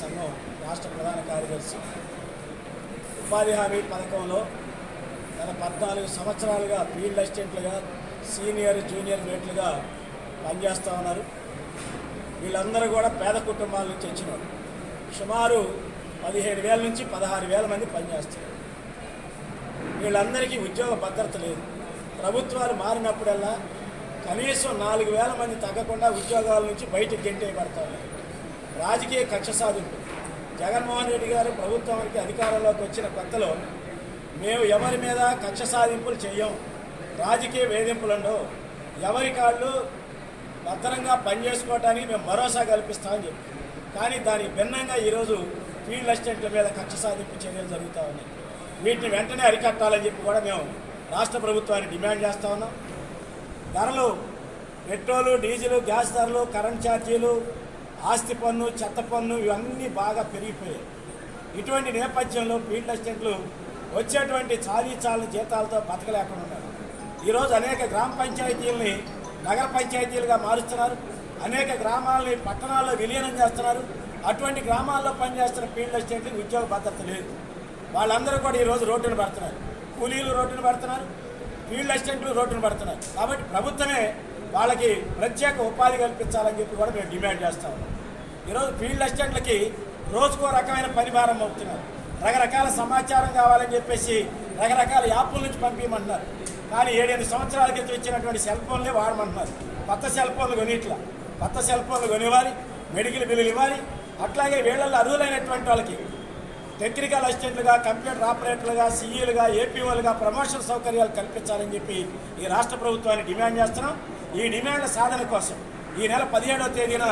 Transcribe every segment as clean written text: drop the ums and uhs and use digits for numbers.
సంఘం రాష్ట్ర ప్రధాన కార్యదర్శి. ఉపాధి హామీ పథకంలో గత 14 సంవత్సరాలుగా ఫీల్డ్ అసిస్టెంట్లుగా సీనియర్ జూనియర్ మేట్లుగా పనిచేస్తూ ఉన్నారు. వీళ్ళందరూ కూడా పేద కుటుంబాల నుంచి వచ్చినారు. సుమారు 17,000 నుంచి 16,000 మంది పనిచేస్తున్నారు. వీళ్ళందరికీ ఉద్యోగ భద్రత లేదు. ప్రభుత్వాలు మారినప్పుడల్లా కనీసం 4,000 మంది తగ్గకుండా ఉద్యోగాల నుంచి బయటకు గెంటేయబడతా ఉన్నారు. రాజకీయ కక్ష సాధింపు. జగన్మోహన్ రెడ్డి గారు ప్రభుత్వానికి అధికారంలోకి వచ్చిన కొత్తలో మేము ఎవరి మీద కక్ష సాధింపులు చేయం, రాజకీయ వేధింపులు ఉండవు, ఎవరి కాళ్ళు భద్రంగా పనిచేసుకోవడానికి మేము భరోసా కల్పిస్తామని చెప్పి, కానీ దానికి భిన్నంగా ఈరోజు ఫీల్డ్ అసిస్టెంట్ల మీద కక్ష సాధింపు చర్యలు జరుగుతూ ఉన్నాయి. వీటిని వెంటనే అరికట్టాలని చెప్పి కూడా మేము రాష్ట్ర ప్రభుత్వాన్ని డిమాండ్ చేస్తూ ఉన్నాం. ధరలు, పెట్రోలు, డీజిల్, గ్యాస్ ధరలు, కరెంట్ ఛార్జీలు, ఆస్తి పన్ను, చెత్త పన్ను ఇవన్నీ బాగా పెరిగిపోయాయి. ఇటువంటి నేపథ్యంలో ఫీల్డ్ అసిస్టెంట్లు వచ్చేటువంటి చాలని జీతాలతో బతకలేకుండా ఉన్నారు. ఈరోజు అనేక గ్రామ పంచాయతీలని నగర పంచాయతీలుగా మారుస్తున్నారు. అనేక గ్రామాలని పట్టణాల్లో విలీనం చేస్తున్నారు. అటువంటి గ్రామాల్లో పనిచేస్తున్న ఫీల్డ్ అసిస్టెంట్లకు ఉద్యోగ భద్రత లేదు. వాళ్ళందరూ కూడా ఈరోజు రోడ్డును పడుతున్నారు. కూలీలు రోడ్డును పడుతున్నారు, ఫీల్డ్ అసిస్టెంట్లు రోడ్డును పడుతున్నారు. కాబట్టి ప్రభుత్వమే వాళ్ళకి ప్రత్యేక ఉపాధి కల్పించాలని చెప్పి కూడా మేము డిమాండ్ చేస్తా ఉన్నాం. ఈరోజు ఫీల్డ్ అసిస్టెంట్లకి రోజుకో రకమైన పనిభారం అవుతున్నారు. రకరకాల సమాచారం కావాలని చెప్పేసి రకరకాల యాప్ల నుంచి పంపించమంటున్నారు. కానీ 7-8 సంవత్సరాల క్రితం ఇచ్చినటువంటి సెల్ ఫోన్లే వాడమంటున్నారు. కొత్త సెల్ ఫోన్లు కొనిట్లా, కొత్త సెల్ ఫోన్లు కొనివ్వాలి, మెడికల్ బిల్లులు ఇవ్వాలి. అట్లాగే వీళ్ళల్లో అర్హులైనటువంటి వాళ్ళకి టెక్నికల్ అసిస్టెంట్లుగా, కంప్యూటర్ ఆపరేటర్లుగా, సీఈలుగా, ఏపీఓలుగా ప్రమోషన్ సౌకర్యాలు కల్పించాలని చెప్పి ఈ రాష్ట్ర ప్రభుత్వాన్ని డిమాండ్ చేస్తున్నాం. ఈ డిమాండ్ల సాధన కోసం ఈ నెల 17వ తేదీన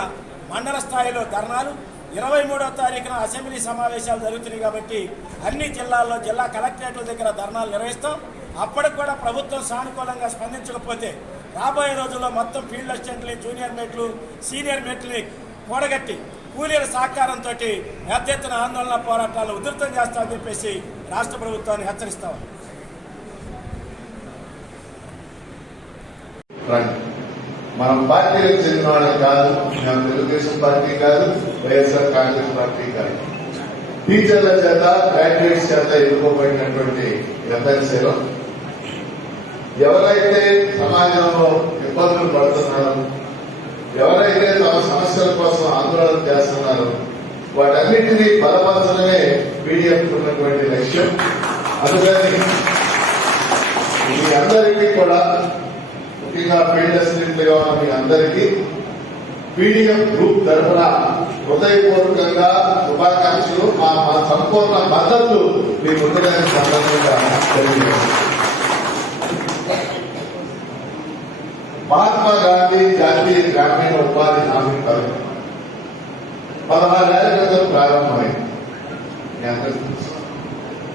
మండల స్థాయిలో ధర్నాలు, 23వ తారీఖున అసెంబ్లీ సమావేశాలు జరుగుతున్నాయి. కాబట్టి అన్ని జిల్లాల్లో జిల్లా కలెక్టరేట్ల దగ్గర ధర్నాలు నిర్వహిస్తాం. అప్పటికి కూడా ప్రభుత్వం సానుకూలంగా స్పందించకపోతే రాబోయే రోజుల్లో మొత్తం ఫీల్డ్ అసిస్టెంట్లని, జూనియర్ మేట్లు, సీనియర్ మేట్లని కూడగట్టి కూలీల సహకారంతో పెద్ద ఎత్తున ఆందోళన పోరాటాలు ఉధృతం చేస్తామని చెప్పేసి రాష్ట్ర ప్రభుత్వాన్ని హెచ్చరిస్తాం. మనం పార్టీలకు చెందిన వాళ్ళకి కాదు, మేము తెలుగుదేశం పార్టీ కాదు, వైఎస్ఆర్ కాంగ్రెస్ పార్టీ కాదు. టీచర్ల చేత, గ్రాడ్యుయేట్స్ చేత ఎన్నుకోబడినటువంటి ఎమ్మెల్సీలో ఎవరైతే సమాజంలో ఇబ్బందులు పడుతున్నారో, ఎవరైతే తమ సమస్యల కోసం ఆందోళన చేస్తున్నారో వాటన్నింటినీ బలపరచడమే పీడీఎఫ్ ఉన్నటువంటి లక్ష్యం. అందుకని మీ అందరికీ కూడా, ముఖ్యంగా ఫీల్డ్ అసిస్టెంట్లుగా ఉన్న మీ అందరికీ పీడీఎఫ్ గ్రూప్ తరఫున హృదయపూర్వకంగా శుభాకాంక్షలు, మా సంపూర్ణ మద్దతు మీకు ఉండడానికి సందర్భంగా తెలియజేస్తాం. మహాత్మా గాంధీ జాతీయ గ్రామీణ ఉపాధి హామీ పథకం 16 ఏళ్ల క్రితం ప్రారంభమైంది.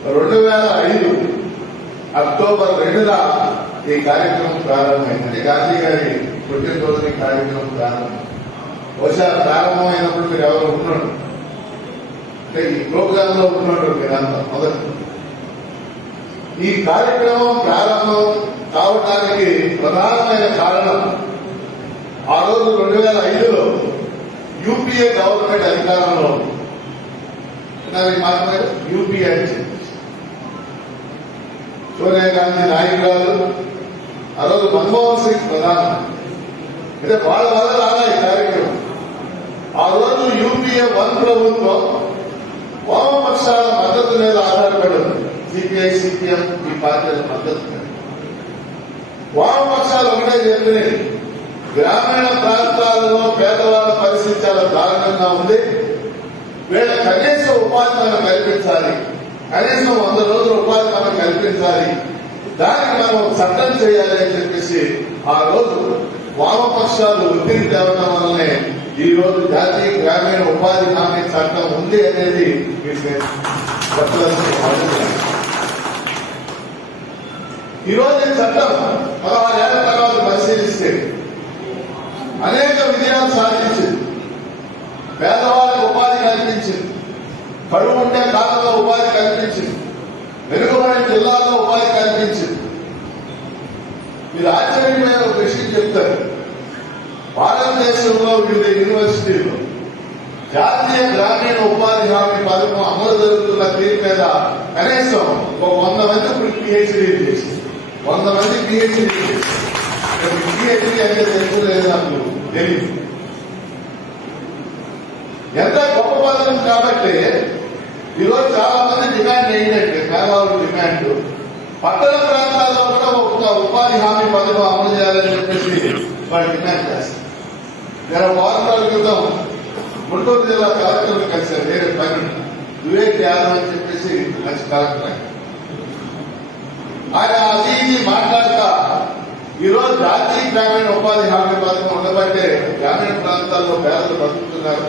2005 అక్టోబర్ 2న ఈ కార్యక్రమం ప్రారంభమైంది. అంటే గాంధీ గారి పుట్టినరోజు ఈ కార్యక్రమం ప్రారంభమైంది. బహుశా ప్రారంభమైనప్పుడు మీరు ఎవరు ఉన్నాడు అంటే ఈ ప్రోగ్రామ్ లో ఉన్నాడు మీరంతా మొదటి. ఈ కార్యక్రమం ప్రారంభం కావడానికి ప్రధానమైన కారణం ఆ రోజు 2005లో యూపీఏ గవర్నమెంట్ అధికారంలో మాత్రమే యూపీఏ సోనియా గాంధీ నాయకురాలు, ఆ రోజు మన్మోహన్ సింగ్ ప్రధాని. అంటే వాళ్ళ వల్ల రాలా ఈ కార్యక్రమం. ఆ రోజు యూపీఏ 1 ప్రభుత్వం వామపక్షాల మద్దతు మీద ఆధారపడింది. సిపిఐ, సిపిఎం ఈ పార్టీల మద్దతు మీద. వామపక్షాలు ఒకటే చెప్పినాయి, గ్రామీణ ప్రాంతాలలో పేదవాళ్ళ పరిస్థితి చాలా దారుణంగా ఉంది, వీళ్ళ కనీస ఉపాధి మనం కల్పించాలి, కనీసం 100 రోజుల ఉపాధి మనం కల్పించాలి, దానికి మనం చట్టం చేయాలి అని చెప్పేసి ఆ రోజు వామపక్షాలు ఒత్తిడి తేవడం వల్లనే ఈ రోజు జాతీయ గ్రామీణ ఉపాధి హామీ చట్టం ఉంది అనేది ఈ రోజు ఈ చట్టం 16 ఏళ్ల తర్వాత పరిశీలిస్తే అనేక విజయాలు సాధించింది. పేదవాళ్ళకి ఉపాధి కల్పించింది, కడుపు ఉండే కాలంలో ఉపాధి కల్పించింది, వెనుకబడిన జిల్లాల్లో ఉపాధి కల్పించింది. మీరు ఆశ్చర్యమైన ఒక విషయం చెప్తారు. భారతదేశంలో వివిధ యూనివర్సిటీలు జాతీయ గ్రామీణ ఉపాధి హామీ పథకం అమలు జరుగుతున్న తీరు మీద కనీసం ఒక 100 మంది ఇప్పుడు పిహెచ్డీ చేసి 100 మంది పిహెచ్డీ చేసి పిహెచ్డీ అంటే తెలుసు లేదు నాకు తెలియదు. ఎంత గొప్ప పథకం కాబట్టి ఈరోజు చాలా మంది డిమాండ్ ఏంటంటే మేధావులు డిమాండ్ పట్టణ ప్రాంతాల్లో కూడా ఒక ఉపాధి హామీ పథకం అమలు చేయాలని చెప్పేసి వాళ్ళు డిమాండ్ చేస్తారు. నేను వారం రోజుల క్రితం గుంటూరు జిల్లా కలెక్టర్లు కలిశారు. వేరే పని వివేక్ యాదవ్ అని చెప్పేసి మంచి కలెక్టర్ ఆయన అది మాట్లాడతా ఈరోజు జాతీయ గ్రామీణ ఉపాధి హామీ పథకం ఉండబట్టే గ్రామీణ ప్రాంతాల్లో పేదలు బతుకుతున్నారు.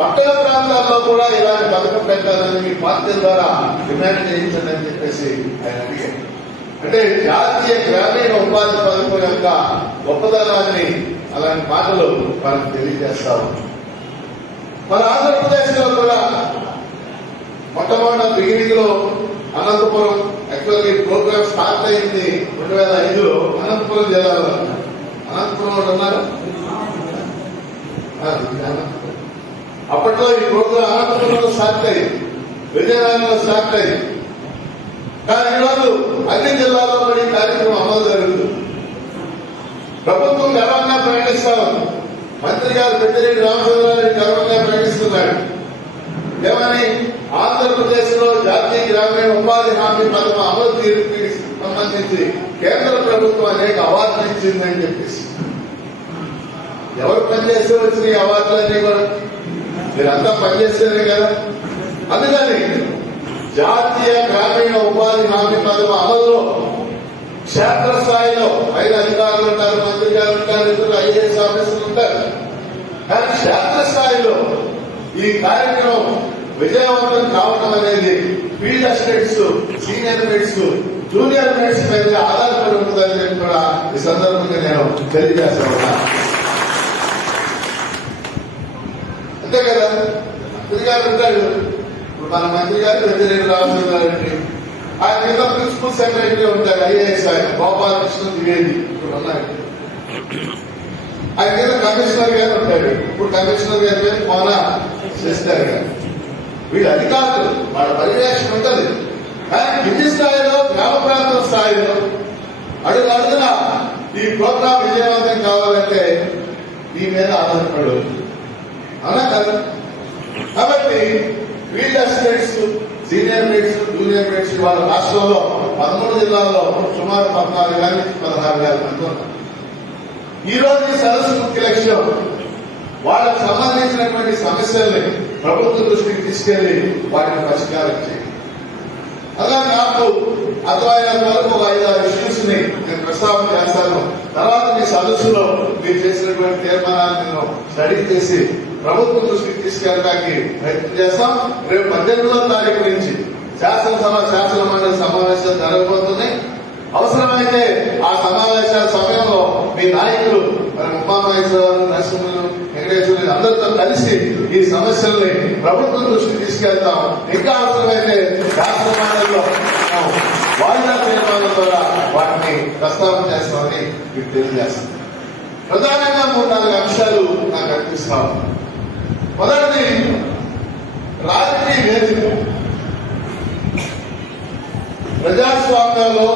పట్టణ ప్రాంతాల్లో కూడా ఇలాంటి పథకం పెట్టాలని మీ పార్టీ ద్వారా డిమాండ్ చేయించండి అని చెప్పేసి ఆయన అడిగారు. అంటే జాతీయ గ్రామీణ ఉపాధి పథకం యొక్క గొప్పదనాన్ని అలాంటి మాటలు మనకు తెలియజేస్తాము. మన ఆంధ్రప్రదేశ్ లో కూడా మొట్టమొదటి బిగినింగ్ అనంతపురం యాక్చువల్గా ఈ ప్రోగ్రామ్ స్టార్ట్ అయింది 2005లో అనంతపురం జిల్లాలో. అనంతపురం ఉన్నారు అప్పట్లో ఈ ప్రోగ్రామ్ అనంతపురంలో స్టార్ట్ అయింది, విజయనగరంలో స్టార్ట్ అయింది. కానీ ఈరోజు అన్ని జిల్లాల్లో కూడా ఈ కార్యక్రమం అమలు జరుగుతుంది. ప్రభుత్వం గర్వంగా ప్రకటిస్తా ఉంది. మంత్రి గారు పెద్దిరెడ్డి రామచంద్రారెడ్డి గర్వంగా ప్రకటిస్తున్నాడు. ఏమని ఆంధ్రప్రదేశ్ లో జాతీయ గ్రామీణ ఉపాధి హామీ పథకం అమలు తీరుకి సంబంధించి కేంద్ర ప్రభుత్వం అనేక అవార్డులు ఇచ్చిందని చెప్పేసి. ఎవరు పనిచేస్తే వచ్చిన ఈ అవార్డులన్నీ కూడా మీరంతా పనిచేస్తేనే కదా. అందుకని జాతీయ గ్రామీణ ఉపాధి హామీ పథకం అమలులో క్షేత్రస్థాయిలో 5 అధికారులు ఉంటారు, మంత్రి గారు ఉంటారు, ఇతరులు ఐఏఎస్ ఆఫీసర్లు ఉంటారు. కానీ క్షేత్రస్థాయిలో ఈ కార్యక్రమం విజయవంతం కావడం అనేది ఫీల్డ్ అసిస్టెంట్స్, సీనియర్ మెడిట్స్, జూనియర్ మెడిట్స్ మీద ఆధారపడి ఉంటుందని చెప్పి కూడా ఈ సందర్భంగా నేను తెలియజేస్తా ఉన్నా. అంతే కదా, మంత్రి గారు ఉంటాడు. ఇప్పుడు మన మంత్రి గారు పెద్దిరెడ్డి రామచంద్రారెడ్డి, ఆయన కింద ప్రిన్సిపల్ సెక్రటరీ ఉంటారు ఐఏఎస్ ఆయన గోపాలకృష్ణ ద్వివేది ఇప్పుడు ఉన్నారు. ఆయన కింద కమిషనర్ గారు ఉంటాడు. ఇప్పుడు కమిషనర్ గారి పేరు మోనా సిస్టర్ గారు. వీళ్ళ అధికారులు వాళ్ళ పర్యవేక్షణ ఉంటుంది. కానీ కింది స్థాయిలో గ్రామ ప్రాంతం స్థాయిలో అడుగున ఈ ప్రోగ్రాం విజయవంతం కావాలంటే ఈ మీద ఆధారపడు అవునా కదా. కాబట్టి ఫీల్డ్ అసిస్టెంట్స్, సీనియర్ మెడిట్స్, జూనియర్ మెడిట్స్ వాళ్ళ రాష్ట్రంలో 13 జిల్లాల్లో సుమారు 14,000-16,000 మంది ఉన్నారు. ఈ రోజు ఈ సదస్సు ముఖ్య లక్ష్యం వాళ్ళకు సంబంధించినటువంటి సమస్యల్ని ప్రభుత్వం దృష్టికి తీసుకెళ్లి వాటిని పరిష్కారం చేయాలి. అలా నాకు అర్థమైనంత వరకు ఒక 5-6 ఇష్యూస్ ని నేను ప్రస్తావన చేస్తాను. తర్వాత మీ సదస్సులో మీరు చేసినటువంటి తీర్మానాన్ని నేను స్టడీ చేసి ప్రభుత్వం దృష్టికి తీసుకెళ్ళడానికి ప్రయత్నం చేస్తాం. రేపు 18వ తారీఖు నుంచి శాసన మండలి సమావేశాలు జరగబోతున్నాయి. అవసరమైతే ఆ సమావేశాల సమయంలో మీ నాయకులు మరి ఉమామహేశ్వరరావు, నరసింహులు, వెంకటేశ్వరులు అందరితో కలిసి ఈ సమస్యల్ని ప్రభుత్వం దృష్టికి తీసుకెళ్తాం. ఇంకా అవసరమైతే శాసన మండలిలో వాయిదా తీర్మానం ద్వారా వాటిని ప్రస్తావన చేస్తామని మీకు తెలియజేస్తాం. ప్రధానంగా 3-4 అంశాలు నాకు అనిపిస్తా ఉన్నాయి. మొదటిది రాజకీయ వేదిక. ప్రజాస్వామ్యంలో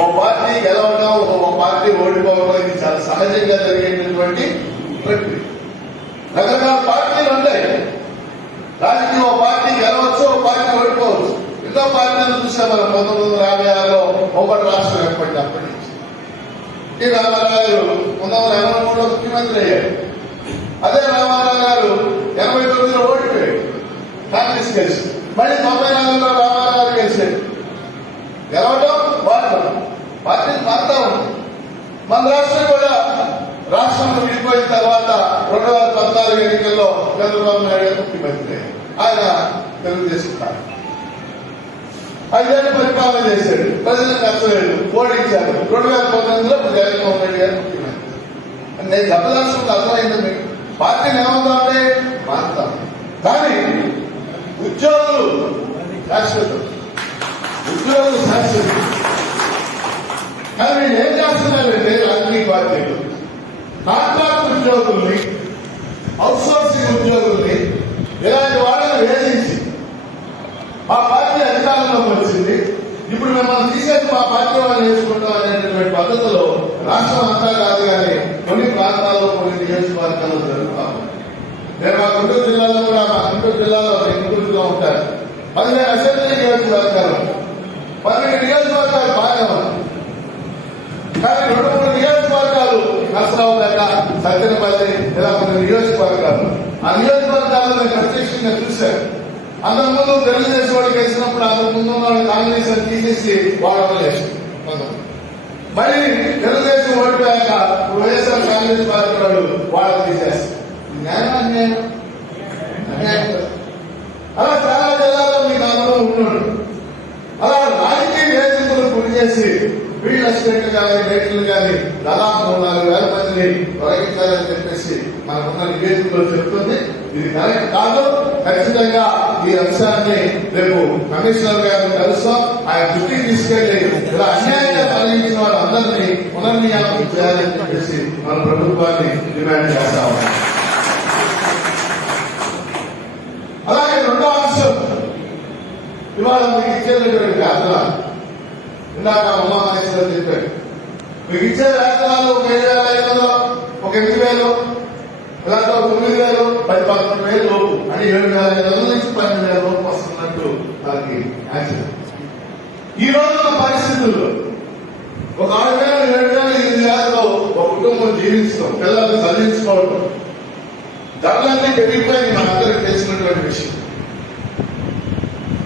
ఓ పార్టీ గెలవడం, ఒక పార్టీ ఓడిపోవడం ఇది చాలా సహజంగా జరిగేటటువంటి ప్రక్రియ. రకరకాల పార్టీలు ఉంటాయి. రాజకీయ ఓ పార్టీ గెలవచ్చు, ఓ పార్టీ ఓడిపోవచ్చు. ఎన్నో పార్టీలు చూసాం మనం 1956లో ఉమ్మడి రాష్ట్రం ఏర్పడింది. అప్పటి నుంచి ఈ రామారావు గారు 1983లో ముఖ్యమంత్రి అయ్యారు. అదే రామారావు గారు 89లో ఓడిపోయాడు కాంగ్రెస్ కలిసి. మళ్ళీ 94లో రామారావు గారు గెలిచాడు. గెలవడం వాడటం పార్టీలు మారుతా ఉంది. మన రాష్ట్రం కూడా రాష్ట్రంలో విడిపోయిన తర్వాత 2014 ఎన్నికల్లో చంద్రబాబు నాయుడు గారు ముఖ్యమంత్రి అయ్యారు. ఆయన తెలుగుదేశం పార్టీ 5 ఏళ్ళు పరిపాలన చేశాడు. ప్రజలకు నచ్చలేదు, ఓడించారు. 2019లో జగన్మోహన్ రెడ్డి గారు ముఖ్యమంత్రి. నేను చెప్పదలుచుకుంటే అర్థమైంది మీకు. పార్టీని ఏమవుతామంటే మారుతాం. కానీ ఉద్యోగులు శాశ్వతం, ఉద్యోగులు శాశ్వతం. కానీ వీళ్ళు ఏం చేస్తున్నారంటే రాజకీయ పార్టీలు కాంట్రాక్ట్ ఉద్యోగుల్ని అవుట్సోర్సింగ్ ఉద్యోగుల్ని ఇలాంటి వాళ్ళని వేధించి మా పార్టీ అధికారంలోకి వచ్చింది, ఇప్పుడు మిమ్మల్ని తీసేసి మా పార్టీ వాళ్ళు వేసుకుంటాం అనేటువంటి పద్ధతిలో రాష్ట్రం అంతా కాదు కానీ కొన్ని ప్రాంతాల్లో కొన్ని నియోజకవర్గాల్లో జరుగుతాం. నేను మా గుంటూరు జిల్లాలో కూడా మా గుంటూరు జిల్లాలో గుంటూరులో ఉంటాను. 15 అసెంబ్లీ నియోజకవర్గాలు, 12 నియోజకవర్గాలు బాగా ఉన్నాయి. కానీ 2-3 నియోజకవర్గాలు నరసరావుపేట, సత్తెనపల్లి ఇలా కొన్ని నియోజకవర్గాలు, ఆ నియోజకవర్గాల్లో నేను ప్రత్యక్షంగా చూశాను. అంతకుముందు తెలుగుదేశం వాళ్ళు గెలిచినప్పుడు అంతకుముందు వాళ్ళు కాంగ్రెస్ అని తీసేసి వాళ్ళు చేశారు. మళ్ళీ తెలుగుదేశం ఓడిపోయాక వైఎస్ఆర్ కాంగ్రెస్ పార్టీ వాళ్ళు వాళ్ళని తీసేస్తారు. అలా చాలా జిల్లాలో మీకు అనుభవం ఉన్నాడు. అలా రాజకీయ వేదికలు గురి చేసి ఫీల్డ్ అసిస్టెంట్ కానీ రైతులు కానీ దాదాపు 3-4 వేల మందిని తొలగించాలని చెప్పేసి మనకున్న నివేదికలో చెప్తుంది. ఇది కరెక్ట్ కాదు. ఖచ్చితంగా ఈ అంశాన్ని రేపు కమిషనర్ గారిని కలుస్తాం. ఆయన దృష్టికి తీసుకెళ్లి ఇలా అన్యాయంగా తొలగించిన వాళ్ళందరినీ పునర్నియామకం చేయాలని చెప్పేసి మన ప్రభుత్వాన్ని డిమాండ్ చేస్తా ఉన్నాం. అలాగే రెండో అంశం, ఇవాళ మీకు ఇచ్చేటటువంటి వేతనాలు. ఇందాక ఉమామహేశ్వర్ చెప్పారు, మీకు ఇచ్చే వేతనాలు 7,500, 8,000, ఇలాంటి 9,000, 10-11,000 లోపు అని 7,500 నుంచి 12,000 లోపు వస్తున్నట్టు మనకి యాక్సిడెంట్. ఈ రోజున్న పరిస్థితుల్లో ఒక 6,000, 7,000, 8,000లో ఒక కుటుంబం జీవించడం, పిల్లల్ని చదివించుకోవడం, ధరలన్నీ పెరిగిపోయింది. మనందరికి తెలిసినటువంటి విషయం.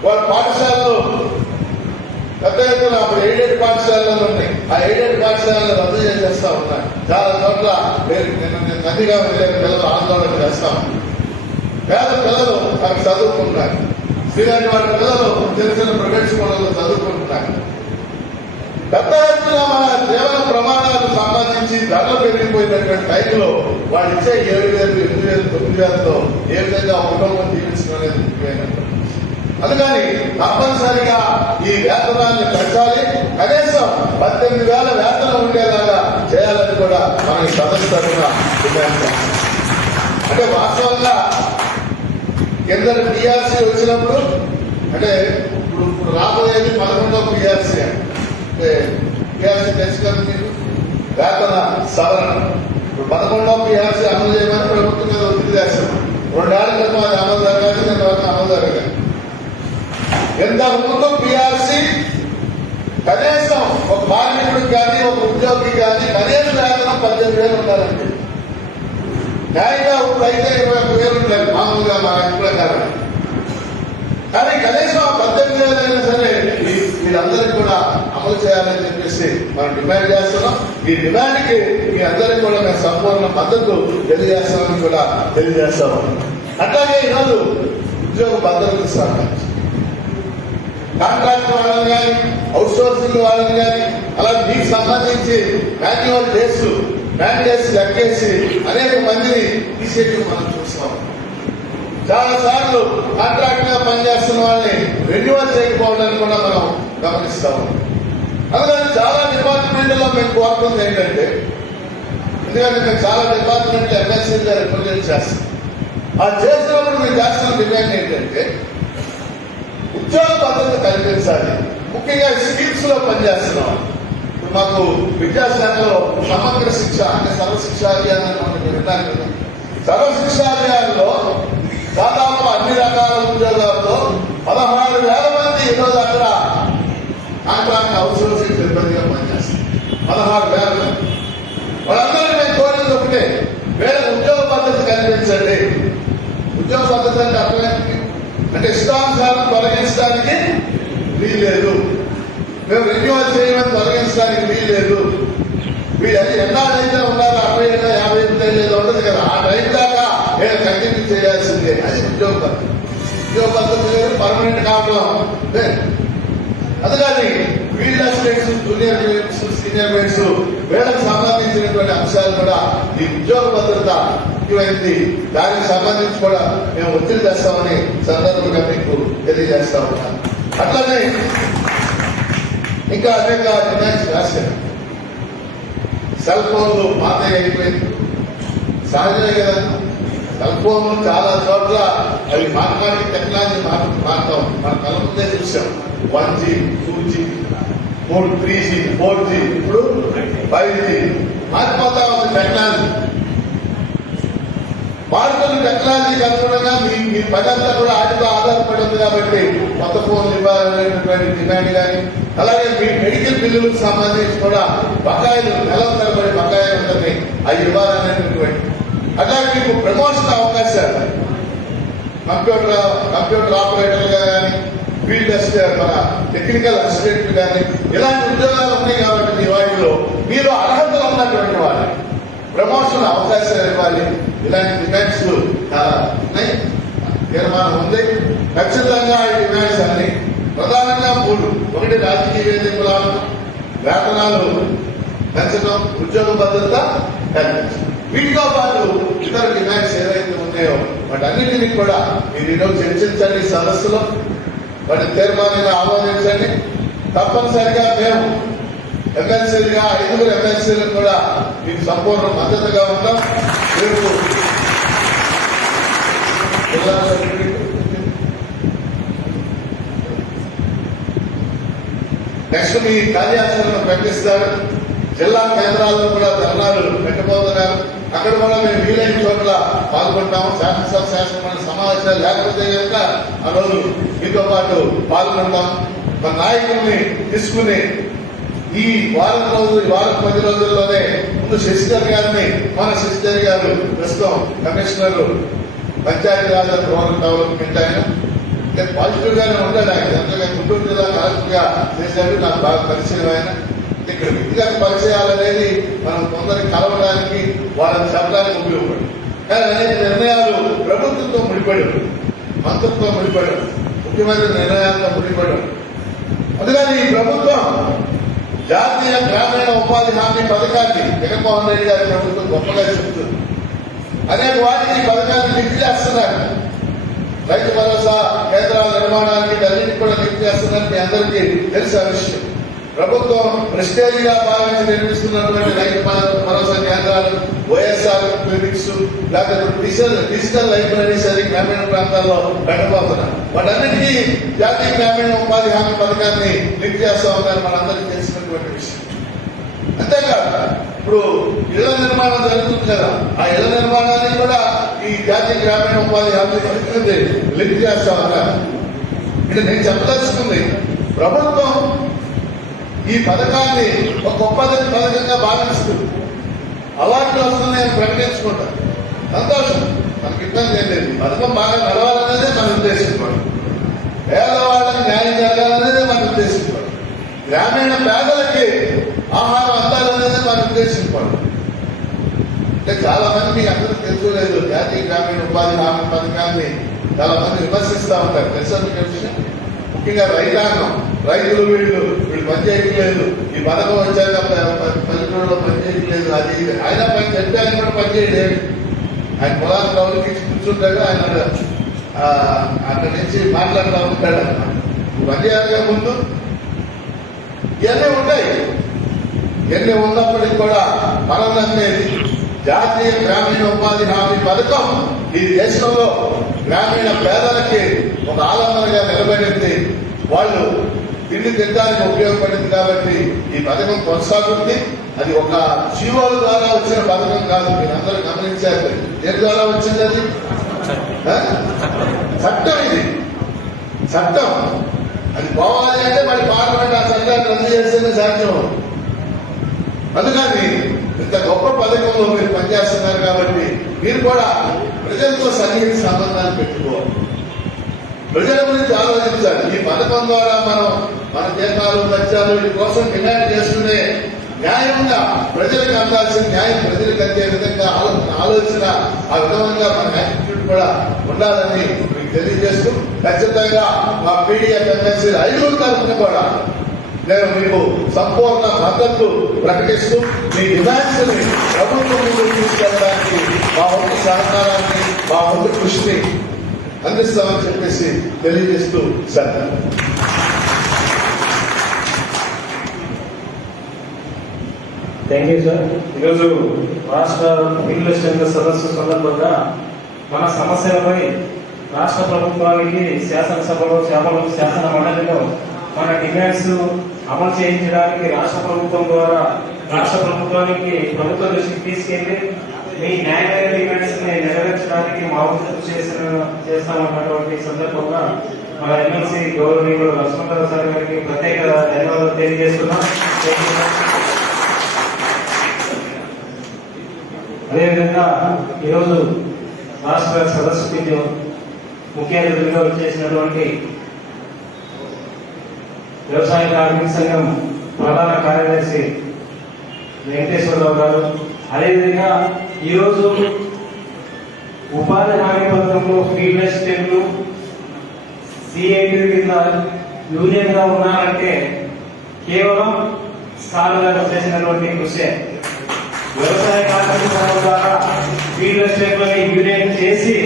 వాళ్ళ పాఠశాలలో పెద్ద ఎత్తున అప్పుడు ఎయిడెడ్ పాఠశాలలు ఉన్నాయి. ఆ ఎయిడెడ్ పాఠశాలను రద్దు చేసేస్తా ఉన్నాయి. చాలా చోట్ల నేను నదిగా వెళ్ళే పిల్లలు ఆందోళన చేస్తాం. పేద పిల్లలు అక్కడ చదువుకుంటున్నారు. శ్రీలంక వాటి పిల్లలు తెలిసిన ప్రైవేట్ స్కూళ్ళలో చదువుకుంటున్నారు. పెద్ద ఎత్తున మన జీవన ప్రమాణాలకు సంబంధించి ధరలు పెరిగిపోయినటువంటి టైంలో వాళ్ళు ఇచ్చే 7,000, 8,000, 9,000తో ఏ విధంగా కుటుంబం జీవించడం అనేది ముఖ్యమైనటువంటి. అందుకని తప్పనిసరిగా ఈ వేతనాన్ని పెంచాలి. కనీసం 18,000 వేతనం ఉండేలాగా చేయాలని కూడా మన సదస్సు తరఫున డిమాండ్ చేస్తాం. అంటే వాస్తవంగా కింద పిఆర్సీ వచ్చినప్పుడు, అంటే ఇప్పుడు రాబోయేది 11వ పిఆర్సీ. అంటే పిఆర్సీ తెలుసుకొని మీరు వేతన సవరణ. ఇప్పుడు 11వ పిఆర్సీ అమలు చేయమని ప్రభుత్వం మీద ఒత్తిడి చేస్తాం. 2 ఏళ్ల క్రితం అది అమలు జరగాలి, ఇంతవరకు అమలు జరగాలి. ఎంత ముందు పిఆర్సీ కనీసం ఒక కార్మికుడికి కానీ ఒక ఉద్యోగికి కానీ కనీస వేతనం 18,000 ఉండాలండి. న్యాయంగా అయితే 21,000 ఉండాలి మామూలుగా మన ఇంటి ప్రకారం. కానీ కనీసం 18,000 అయినా సరే వీళ్ళందరికీ కూడా అమలు చేయాలని చెప్పేసి మనం డిమాండ్ చేస్తున్నాం. ఈ డిమాండ్కి మీ అందరికీ కూడా మేము సంపూర్ణ మద్దతు తెలియజేస్తామని కూడా తెలియజేస్తాము. అట్లాగే ఈరోజు ఉద్యోగ భద్రతకు సంబంధించి కాంట్రాక్ట్ వాళ్ళని కానీ అవుట్ సోర్సింగ్ వాళ్ళని కానీ అలా మీకు సంబంధించి మాన్యువల్ డేస్ లెక్కేసి అనేక మందిని తీసేసి మనం చూస్తాం. చాలా సార్లు కాంట్రాక్ట్ గా పనిచేస్తున్న వాళ్ళని రెన్యువల్ చేయకపోవడానికి కూడా మనం గమనిస్తాము. అందుకని చాలా డిపార్ట్మెంట్లో మేము కోరుతుంది ఏంటంటే, ఎందుకంటే మేము చాలా డిపార్ట్మెంట్ ఎమ్మెల్సీగా రిప్రజెంట్ చేస్తాం. ఆ చేసినప్పుడు మేము చేస్తున్న డిమాండ్ ఏంటంటే ఉద్యోగ భద్రత కల్పించాలి. ముఖ్యంగా స్కీమ్స్ లో పనిచేస్తున్నాం. ఇప్పుడు మాకు విద్యాశాఖలో సమగ్ర శిక్ష అంటే సర్వశిక్ష అభియాన్ విధానం కదా. సర్వశిక్ష అభియాన్లో దాదాపు అన్ని రకాల ఉద్యోగాల్లో 16,000 మంది ఈరోజు అక్కడ కాంట్రాక్ట్ అవుట్సోర్సింగ్ సిబ్బందిగా పనిచేస్తారు. 16,000 మంది. వాళ్ళందరినీ మేము కోరేది ఒకటే, వేరే ఉద్యోగ భద్రత కల్పించండి. ఉద్యోగ భద్రత అంటే అర్థమైంది అంటే ఇష్టానుసారం తొలగించడానికి వీల్లేదు, మేము రెన్యువల్ చేయమని తొలగించడానికి వీల్లేదు. వీళ్ళు ఎన్నాళ్ళైతే ఉన్నారో 60 ఏళ్ళు 50 ఏళ్ళు ఉండదు కదా, ఆ టైం దాకా నేను కంటిన్యూ చేయాల్సిందే. అది ఉద్యోగ భద్రత. ఉద్యోగ భద్రత లేదు, పర్మనెంట్ కావడం లేదు. అందుకని field assistants, junior mains, senior mains వీళ్ళకి సంబంధించినటువంటి అంశాలు కూడా ఈ ఉద్యోగ భద్రత ముఖ్యమైనది. దానికి సంబంధించి కూడా మేము ఒత్తిడి చేస్తామని సందర్భంగా మీకు తెలియజేస్తా ఉన్నాను. అట్లానే ఇంకా అనేక డిమాండ్స్ రాశారు. సెల్ ఫోన్లు పాతగా అయిపోయింది, సహజమే కదా. సెల్ ఫోన్ చాలా చోట్ల అవి మాట్లాడి టెక్నాలజీ మారుతాం. మన కళ్ళ ముందే చూసాం. 1G, 2G, 3G, 4G, ఇప్పుడు 5G మారిపోతా ఉంది టెక్నాలజీ. మారుతున్న టెక్నాలజీకి అనుగుణంగా మీ పదంతా కూడా వాటితో ఆధారపడి ఉంది కాబట్టి కొత్త ఫోన్లు ఇవ్వాలనేటువంటి డిమాండ్ కానీ, అలాగే మీ మెడికల్ బిల్లులకు సంబంధించి కూడా బకాయిలు నెల తరబడి బకాయిలు ఉంటుంది, అవి ఇవ్వాలనేటువంటి. అట్లాగే మీకు ప్రమోషన్ అవకాశాలు కంప్యూటర్ ఆపరేటర్లుగా కానీ, ఫీల్డ్ అసిస్టెంట్, మన టెక్నికల్ అసిస్టెంట్లు కానీ ఇలాంటి ఉద్యోగాలు ఉన్నాయి కాబట్టి మీ వాటిలో మీరు అర్హతలు ఉన్నటువంటి వాళ్ళు ప్రమోషన్ అవకాశాలు ఇవ్వాలి. ఇలాంటి డిమాండ్స్ చాలా ఉన్నాయి, తీర్మానం ఉంది. ఖచ్చితంగా ఈ డిమాండ్స్ అన్ని ప్రధానంగా 3. ఒకటి రాజకీయ వేదికల వేతనాలు పెంచడం, ఉద్యోగ భద్రత కల్పించడం. వీటితో పాటు ఇతర డిమాండ్స్ ఏవైతే ఉన్నాయో వాటన్నిటినీ కూడా మీరు ఈరోజు చర్చించండి సదస్సులో, వాటి తీర్మానాన్ని ఆమోదించండి. తప్పనిసరిగా మేము ఎమ్మెల్సీలుగా 5 ఎమ్మెల్సీలకు కూడా మీకు సంపూర్ణ మద్దతుగా ఉంటాం. మీరు నెక్స్ట్ మీ కార్యాచరణను ప్రకటిస్తారు. జిల్లా కేంద్రాల్లో కూడా ధర్నాలు పెట్టబోతున్నారు. అక్కడ కూడా మేము వీలైన చోట్ల పాల్గొంటాము. శాసనమండలి సమావేశాలు లేకపోతే కనుక ఆ రోజు మీతో పాటు పాల్గొంటాం. మన నాయకుల్ని తీసుకుని ఈ వారం 10 రోజుల్లోనే ముందు శశిధర్ గారిని, మన శశిధర్ గారు ప్రస్తుతం కమిషనర్ పంచాయతీరాజ్ రూరల్ డెవలప్మెంట్, ఆయన పాజిటివ్ గానే ఉంటాడు. ఆయన అంతగా గుంటూరు జిల్లా కలెక్టర్ గా చేశాడు, నాకు బాగా పరిచయం. ఆయన ఇక్కడ వ్యక్తిగత పరిచయాలనేది మనం కొందరికి కలవడానికి, వాళ్ళని చెప్పడానికి ఉపయోగపడు. కానీ అనేక నిర్ణయాలు ప్రభుత్వంతో ముడిపడి, మంత్రులతో ముడిపడి, ముఖ్యమంత్రి నిర్ణయాలతో ముడిపడి. అందుకని ఈ ప్రభుత్వం జాతీయ గ్రామీణ ఉపాధి హామీ పథకాన్ని జగన్మోహన్ రెడ్డి గారి ప్రభుత్వం గొప్పగా చెబుతుంది. అనేక వాటికి ఈ పథకాన్ని లింక్ చేస్తున్నారు. రైతు భరోసా కేంద్రాల నిర్మాణానికి అన్నింటికి కూడా లింక్ చేస్తున్నారు. మీ అందరికీ తెలిసిన విషయం. ప్రభుత్వం ప్రెస్టేజ్గా భావించి నిర్మిస్తున్నటువంటి రైతు భరోసా కేంద్రాలు, వైఎస్ఆర్ క్లినిక్స్, లేకపోతే డిజిటల్ లైబ్రరీస్ అది గ్రామీణ ప్రాంతాల్లో పెట్టబోతున్నారు. వాటన్నిటికీ జాతీయ గ్రామీణ ఉపాధి హామీ పథకాన్ని లింక్ చేస్తా ఉన్నారు, మనందరికీ తెలిసినటువంటి విషయం. అంతేకాదు ఇప్పుడు ఇళ్ల నిర్మాణం జరుగుతుంది కదా, ఆ ఇళ్ల నిర్మాణాన్ని కూడా ఈ జాతీయ గ్రామీణ ఉపాధి హామీ పథకం లింక్ చేస్తా ఉన్నారు. ఇది నేను చెప్పదలుచుకుంది, ప్రభుత్వం ఈ పథకాన్ని ఒక గొప్ప పథకంగా భావిస్తుంది. అవార్డులు వస్తున్నాయని ప్రకటించుకుంటారు, సంతోషం, మనకి ఇబ్బంది ఏం లేదు. పథకం బాగా నడవాలనేదే మన ఉద్దేశం. పేదవాళ్ళకి న్యాయం జరగాలనేదే మన ఉద్దేశం. గ్రామీణ పేదలకి ఆహారం అందాలనేదే మన ఉద్దేశం. అంటే చాలా మంది మీకు అందరూ తెలుసుకోలేదు, జాతీయ గ్రామీణ ఉపాధి హామీ పథకాన్ని చాలా మంది విమర్శిస్తూ ఉంటారు. తెలుసు, ముఖ్యంగా రైతాంగం, రైతులు వీళ్ళు పనిచేయట్లేదు, ఈ పథకం వచ్చాక పల్లెటూరులో పనిచేయట్లేదు, అది ఆయన పని చెప్తే ఆయన కూడా పనిచేయలేదు. ఆయన పొలాలు కౌలుకి కూర్చుంటాడు, ఆయన అక్కడి నుంచి మాట్లాడుతూ ఉంటాడు. పనిచేయాలిగా ముందు ఇవన్నీ ఉంటాయి. ఇవన్నీ ఉన్నప్పటికీ కూడా మనం అనేది జాతీయ గ్రామీణ ఉపాధి హామీ పథకం ఈ దేశంలో గ్రామీణ పేదలకి ఒక ఆలంబనగా నిలబడింది. వాళ్ళు తిండి తినడానికి ఉపయోగపడింది కాబట్టి ఈ పథకం కొనసాగుతుంది. అది ఒక జీవోల ద్వారా వచ్చిన పథకం కాదు, మీరు అందరూ గమనించారు. దేని ద్వారా వచ్చింది? అది చట్టం. ఇది చట్టం. అది పోవాలి అంటే మరి పార్లమెంట్ ఆ చట్టాన్ని రద్దు చేస్తేనే సాధ్యం. అందుకని ఇంత గొప్ప పథకంలో మీరు పనిచేస్తున్నారు కాబట్టి మీరు కూడా ప్రజలతో సన్నిహిత సంబంధాలు పెట్టుకోవాలి, ప్రజల గురించి ఆలోచించాలి. ఈ పథకం ద్వారా మనం మన జీతాలు ఖర్చాలు వీటి కోసం డిమాండ్ చేస్తూనే న్యాయంగా ప్రజలకు అందాల్సిన న్యాయం ప్రజలకు అందే విధంగా ఆలోచన, ఆ విధంగా మన యాటిట్యూడ్ కూడా ఉండాలని మీకు తెలియజేస్తూ, ఖచ్చితంగా మా పీడీఎఫ్ ఎమ్మెల్సీ 5 తరఫున కూడా నేను మీకు సంపూర్ణ మద్దతు ప్రకటిస్తూ మీ డిమాండ్స్ ని ప్రభుత్వం ముందుకు తీసుకెళ్ళడానికి మా వంతు సహకారాన్ని, మా వంతు కృషిని అందిస్తామని చెప్పేసి తెలియజేస్తూ సార్. Thank you sir. ఈరోజు రాష్ట్ర మిగిలిన సదస్సు సందర్భంగా మన సమస్యలపై రాష్ట్ర ప్రభుత్వానికి శాసనసభలో శాసన మండలిలో మన డిమాండ్స్ అమలు చేయించడానికి రాష్ట్ర ప్రభుత్వం ద్వారా రాష్ట్ర ప్రభుత్వానికి ప్రభుత్వ దృష్టికి తీసుకెళ్లి మీ న్యాయమైన డిమాండ్స్ ని నెరవేర్చడానికి మా వంతు చేస్తామన్నటువంటి సందర్భంగా మన ఎమ్మెల్సీ గౌరవనీయులు లక్ష్మణరావు సార్ గారికి ప్రత్యేక ధన్యవాదాలు తెలియజేస్తున్నాం. అదేవిధంగా ఈరోజు రాష్ట్ర సదస్సుకి ముఖ్య అతిథులుగా వచ్చేసినటువంటి వ్యవసాయ కార్మిక సంఘం ప్రధాన కార్యదర్శి వెంకటేశ్వరరావు గారు, అదేవిధంగా ఈరోజు ఉపాధి హామీ పథకంలో ఫీల్డ్ అసిస్టెంట్లు సిఐటి కింద యూనియన్ గా ఉన్నారంటే కేవలం సార్ గారు చేసినటువంటి కృషి. వ్యవసాయ కార్మిక సంఘం ద్వారా ఫీల్డ్ అసిస్టెంట్లని యూనియన్ చేసి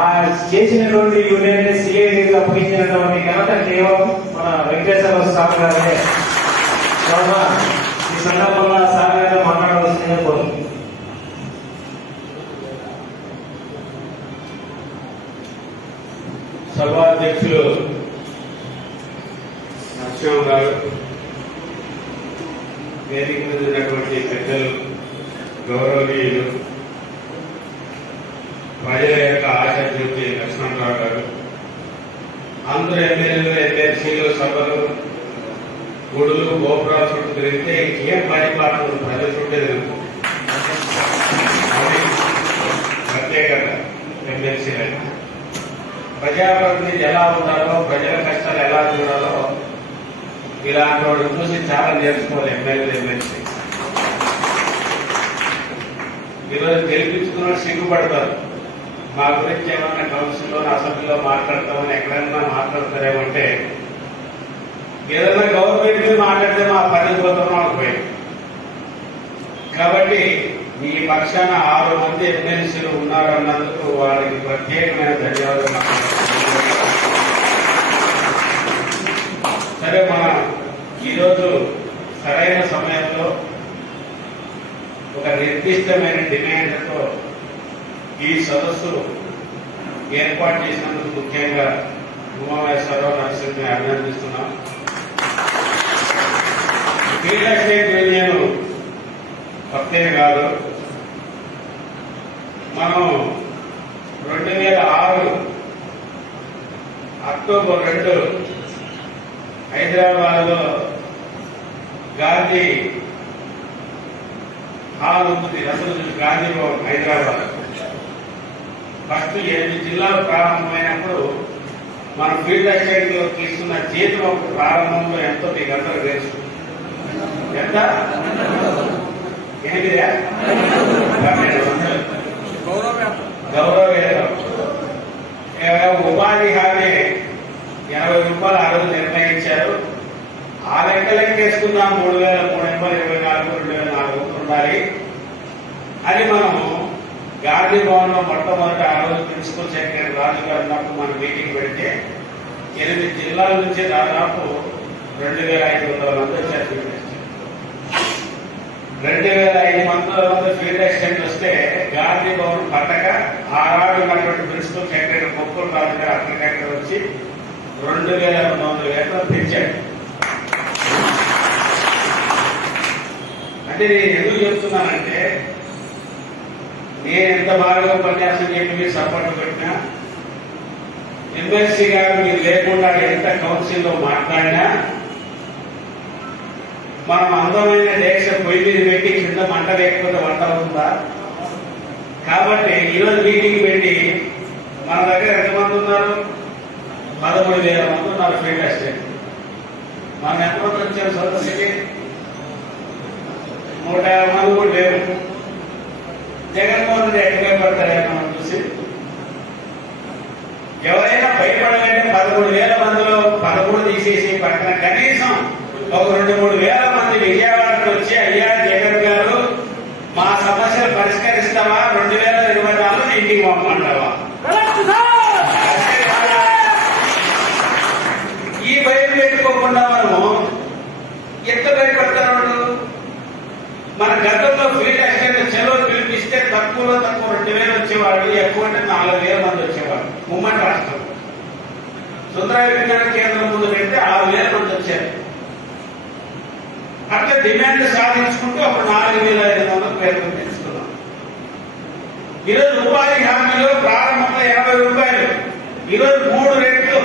ఆ చేసినటువంటి యూనియన్ సిఐటికి అప్పగించినటువంటి ఘనత కేవలం మన వెంకటేశ్వర సార్ గారే. ఈ సందర్భంగా సార్ గారు మాట్లాడవలసిందిగా కోరుతుంది. సభాధ్యక్షులు నరసింహ గారు, వేదిక మీద ఉన్నటువంటి పెద్దలు, గౌరవనీయులు, ప్రజల యొక్క ఆశాజ్యోతి లక్ష్మణరావు గారు, అందరూ ఎమ్మెల్యేలు, ఎమ్మెల్సీలు, సభలు, గుడులు, గోపురాల చుట్టూ తిరిగితే ఏం పని పాటలు ప్రజల చుట్టే తిరుగుతుంది. ప్రత్యేకత ఎమ్మెల్సీలు ప్రజాప్రతినిధి ఎలా ఉండాలో, ప్రజల కష్టాలు ఎలా చూడాలో ఇలాంటి వాడు చూసి చాలా నేర్చుకోవాలి ఎమ్మెల్యేలు, ఎమ్మెల్సీ. ఈరోజు గెలిపించుకున్న సిగ్గుపడతారు. మా గురించి ఏమన్నా కౌన్సిల్లో, అసెంబ్లీలో మాట్లాడతామని ఎక్కడైనా మాట్లాడతారేమంటే ఏదైనా గవర్నమెంట్ మీద మాట్లాడితే మా పని పోతున్నాం పోయింది. కాబట్టి ఈ పక్షాన 6 మంది ఎమ్మెల్సీలు ఉన్నారన్నందుకు వారికి ప్రత్యేకమైన ధన్యవాదాలు. సరే, మన ఈరోజు సరైన సమయంలో ఒక నిర్దిష్టమైన డిమాండ్తో ఈ సదస్సు ఏర్పాటు చేసినందుకు ముఖ్యంగా ఉమామహేశ్వరరావు నరసింహని అభినందిస్తున్నాం. ఫీల్డ్ అసిస్టెంట్ యూనియన్ కొత్తేం కాదు. మనం 2006 అక్టోబర్ 2 హైదరాబాద్ లో గాంధీ హాల్ ఉంది, గాంధీ భవన్ హైదరాబాద్. ఫస్ట్ 8 జిల్లాలు ప్రారంభమైనప్పుడు మన ఫీల్డ్ అసిస్టెంట్ లో తీసుకున్న జీతం అప్పుడు ప్రారంభంలో ఎంతో మీకు అందరూ తెలుసు. ఎంత? 8 గౌరవ వేతనం. ఉపాధి హామీ 80 రూపాయలు ఆ రోజు నిర్ణయించారు. ఆ లెక్కలెక్కేసుకుందాం 3,324 2,400 ఉండాలి అని మనం గాంధీ భవన్ లో మొట్టమొదటి ఆ రోజు ప్రిన్సిపల్ సెక్రటరీ రాజు గారు ఉన్నప్పుడు మనం మీటింగ్ పెడితే 8 జిల్లాల నుంచి దాదాపు 2,500 మంది వచ్చారు. 2,500 మంది ఫీల్డ్ అసిస్టెంట్ వస్తే గాంధీ భవన్ పట్టక ఆనాడు ఉన్నటువంటి ప్రిన్సిపల్ సెక్రటరీ ముక్కుల రాజు గారు అక్కడ వచ్చి 2,200 వేతనం పెంచాడు. అంటే నేను ఎందుకు చెప్తున్నానంటే, నేను ఎంత బాగా ఉపన్యాసం చెప్పి మీరు సపోర్ట్ పెట్టినా, ఎమ్మెల్సీ గారు మీరు లేకుండా ఎంత కౌన్సిల్లో మాట్లాడినా, మనం అందమైన దేశ పొయ్యి మీద పెట్టి కింద మంట లేకపోతే వంట అవుతుందా? కాబట్టి ఈరోజు మీటింగ్ పెట్టి మన దగ్గర ఎంతమంది ఉన్నారు? 13,000 మంది ఉన్నారు ఫీల్డ్ అసిస్టెంట్. మనం ఎంతమంది వచ్చారు సదస్సుకి? 150 మంది కూడా లేవు. జగన్మోహన్ రెడ్డి ఎక్కడ భయపడతారని మనం చూసి, ఎవరైనా భయపడాలంటే 13,000 మందిలో 13 తీసేసి పక్కన కనీసం ఒక 2-3 వేల మంది విజయవాడకు వచ్చి, అయ్యా జగన్ గారు మా సమస్యలు పరిష్కరిస్తావా, 2024 ఇంటికి పంపమంటావా? ఈ భయం పెట్టుకోకుండా మనము ఎంత భయపడతారు? మన గతంలో ఫీల్డ్ అసిస్టెంట్ సెలవు పిలిపిస్తే తక్కువలో తక్కువ 2,000 వచ్చేవాడు, ఎక్కువ అంటే సుందర విజ్ఞాన కేంద్రం ముందు పెడితే 6,000 మంది వచ్చారు. అట్లా డిమాండ్ సాధించుకుంటూ అప్పుడు 4,500 పేర్లు తెలుసుకున్నాం. ఈరోజు ఉపాధి హామీలో ప్రారంభంలో 80 రూపాయలు, ఈరోజు 3 రెట్లు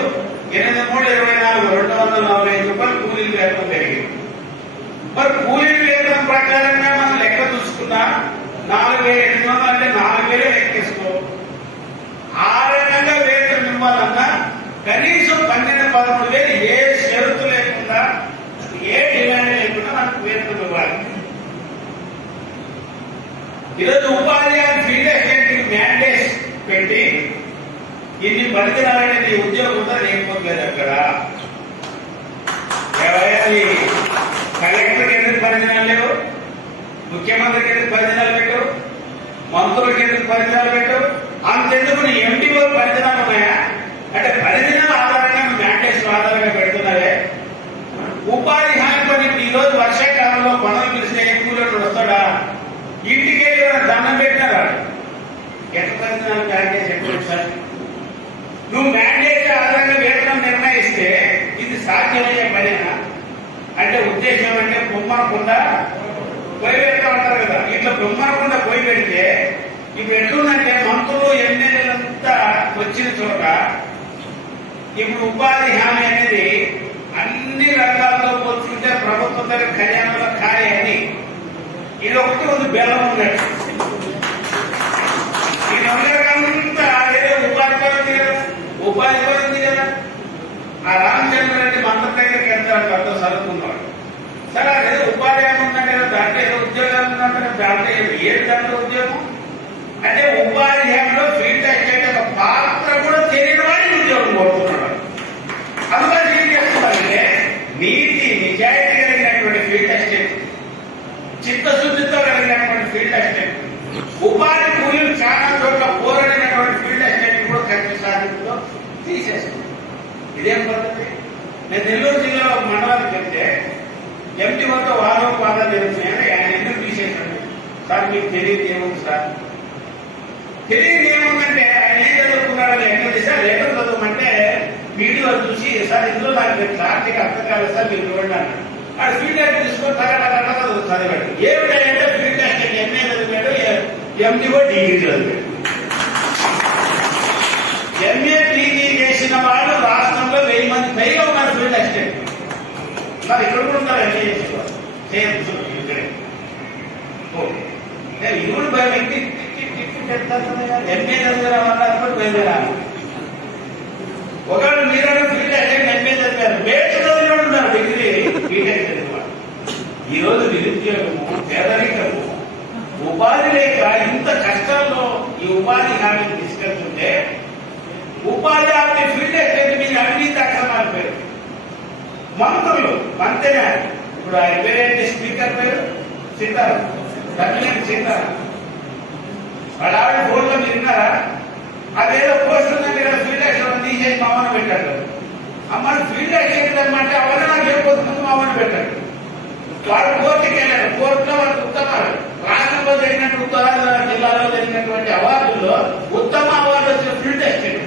8,324 245 రూపాయలు కూలీ వేతనం పెరిగింది. మరి కూలీ వేతనం ప్రకారంగా మనం లెక్క చూసుకున్నా 4,800 అంటే 4,000 లెక్కేసుకో. ఆ రకంగా వేతనం ఇవ్వాలన్నా కనీసం 12,000-13,000 ఏ షరతు లేకుండా ఏ డిమాండ్ లేకుండా మనకు వేతనం ఇవ్వాలి. ఈరోజు ఉపాధి హామీ ఫీల్డ్ అసిస్టెంట్ మ్యాండేట్స్ పెట్టి ఇన్ని పరిధినాలంటే నీ ఉద్యోగం ఉందా లేకపోలేదు. అక్కడ కలెక్టర్కి ఎందుకు పరిధినాలు లేవు, ముఖ్యమంత్రికి ఎందుకు పరిధినాలు పెట్టు, మంత్రులకి ఎందుకు పరిధినాలు పెట్టు, అంతెందుకు నీ ఎంపీఓ పరిధినాలు ఉన్నాయా అంటే పరిధినాల ఆధారంగా మ్యాండేట్స్ ఆధారంగా పెడుతున్నారే. ఉపాధి హామీ పని ఈరోజు వర్షాకాలంలో పనులు పిలిస్తే కూలీలు వస్తాడా, ఇంటికి వెళ్ళి దండం పెట్టినారా, ఎట్లా పరిధినాలు మ్యాండేట్స్ ఎప్పుడు సార్? నువ్వు మ్యాండేట్ ఆధారంగా వేతనం నిర్ణయిస్తే ఇది సాధ్యమయ్యే పనేనా? అంటే ఉద్దేశం అంటే బొమ్మనకుండా పొయ్యి పెడతా ఉంటారు కదా, ఇట్లా బొమ్మనకుండా పొయ్యి పెడితే ఇప్పుడు ఎట్లుందంటే మంత్రులు ఎమ్మెల్యేలంతా వచ్చిన చోట ఇప్పుడు ఉపాధి హామీ అనేది అన్ని రంగాలతో పోల్చుకుంటే ప్రభుత్వం దగ్గర ఖజానాలో ఖాళీ అని ఇది ఒకటి ఉంది, బెల్లం ఉన్నట్టు. ఈ రంగాలంతా ఏదో ఉపాధి పడింది కదా, ఉపాధి పడింది కదా. ఆ రామచంద్ర రెడ్డి మంత్రి దగ్గరికి వెళ్తారు, పెద్ద చదువుకున్నాడు. సరే అదేదో ఉపాధి హామీ ఉందంటే కదా, దాంట్లో ఏదో ఉద్యోగాలు ఉందంటే దాంట్లో ఏది దాంట్లో ఉద్యోగం అంటే ఉపాధి హామీలో ఫీల్డ్ అసిస్టెంట్ ఒక పాత్ర కూడా తెలియని వాడిని ఉద్యోగం కోరుతున్నాడు. అందుకని ఏం చేస్తున్నారంటే నీతి నిజాయితీ కలిగినటువంటి ఫీల్డ్ అసిస్టెంట్, చిత్తశుద్ధితో కలిగినటువంటి ఫీల్డ్ అసిస్టెంట్, ఉపాధి కూలీలు చాలా చోట్ల పోరాడినటువంటి ఫీల్డ్ అసిస్టెంట్ కూడా ఖర్చు సాధింపుతో తీసేస్తుంది. ఇదేం పద్ధతి? నేను నెల్లూరు జిల్లాలో ఒక మండలానికి వెళ్తే ఎంపీ వద్ద వాదోపాదాలు జరుగుతున్నాయని ఆయన ఎందుకు తీసేశాడు సార్? మీకు తెలియదు ఏముంది సార్? తెలియదు ఏముందంటే ఆయన ఏం చదువుకున్నాడని ఎక్కడ సార్ లెటర్ చదవమంటే వీడియో చూసి సార్ ఇందులో నాకు క్లారిటీగా అర్థం కాలేదు సార్ మీరు చూడండి అన్నాడు. ఆ ఫీల్డ్ అసిస్టెంట్ తీసుకొని తగ్గ చదివాడు. ఏమిటంటే ఫీల్డ్ అసిస్టెంట్ ఎంఏ చదివాడు, ఎండిఓ డిగ్రీ చదివాడు. ఎంఏ డిగ్రీ చేసిన వాళ్ళు రాష్ట్రంలో 1000 మంది పైగా ఉన్నారు ఫీల్డ్ అసిస్టెంట్. మరి ఇక్కడ కూడా ఉన్నారు ఎంఏ చేసేవాళ్ళు, చేయొచ్చు ఇక్కడే. ఇరువురు వ్యక్తి ఎంఏ చదివారా వాళ్ళు బయలుదేరాలి. ఒకవేళ మీరు ఫీల్డ్ అసిస్టెంట్ ఎంఏ చదివారు, బయట చదివాడు ఉన్నారు డిగ్రీ బీటెక్ చదివారు. ఈ రోజు నిరుద్యోగము, పేదరికము, ఉపాధి లేక ఇంత కష్టాల్లో ఈ ఉపాధి హామీని తీసుకెళ్తుంటే ఉపాధి హామీ ఫీల్డ్ అసిస్టెంట్ మీద అవినీతి అక్రమాలు పేరు మంత్రులు మంత్రిగా ఇప్పుడు ఆయన పేరేంటి, స్పీకర్ పేరు సీతారాం, తమిళ సీతారాం. వాళ్ళ ఆవిడ ఫోన్లో మీరు విన్నారా? అదేదో పోస్ట్ ఉందంటే కదా ఫీల్డ్ అసిస్టెంట్ తీసేసి మామూలు పెట్టాడు. అమ్మని ఫీల్డ్ అసిస్టెంట్ అనమాట అవన్నీ నాకు ఏ పోతుంది మామూలు పెట్టాడు. వాళ్ళు కోర్టుకి వెళ్ళారు, కోర్టులో వాళ్ళకి ఉత్తమాలు రాష్ట్రంలో జరిగినట్టు ఉత్తరాంధ్ర జిల్లాలో జరిగినటువంటి అవార్డుల్లో ఉత్తమ అవార్డు వచ్చిన ఫీల్డ్ అసిస్టెంట్.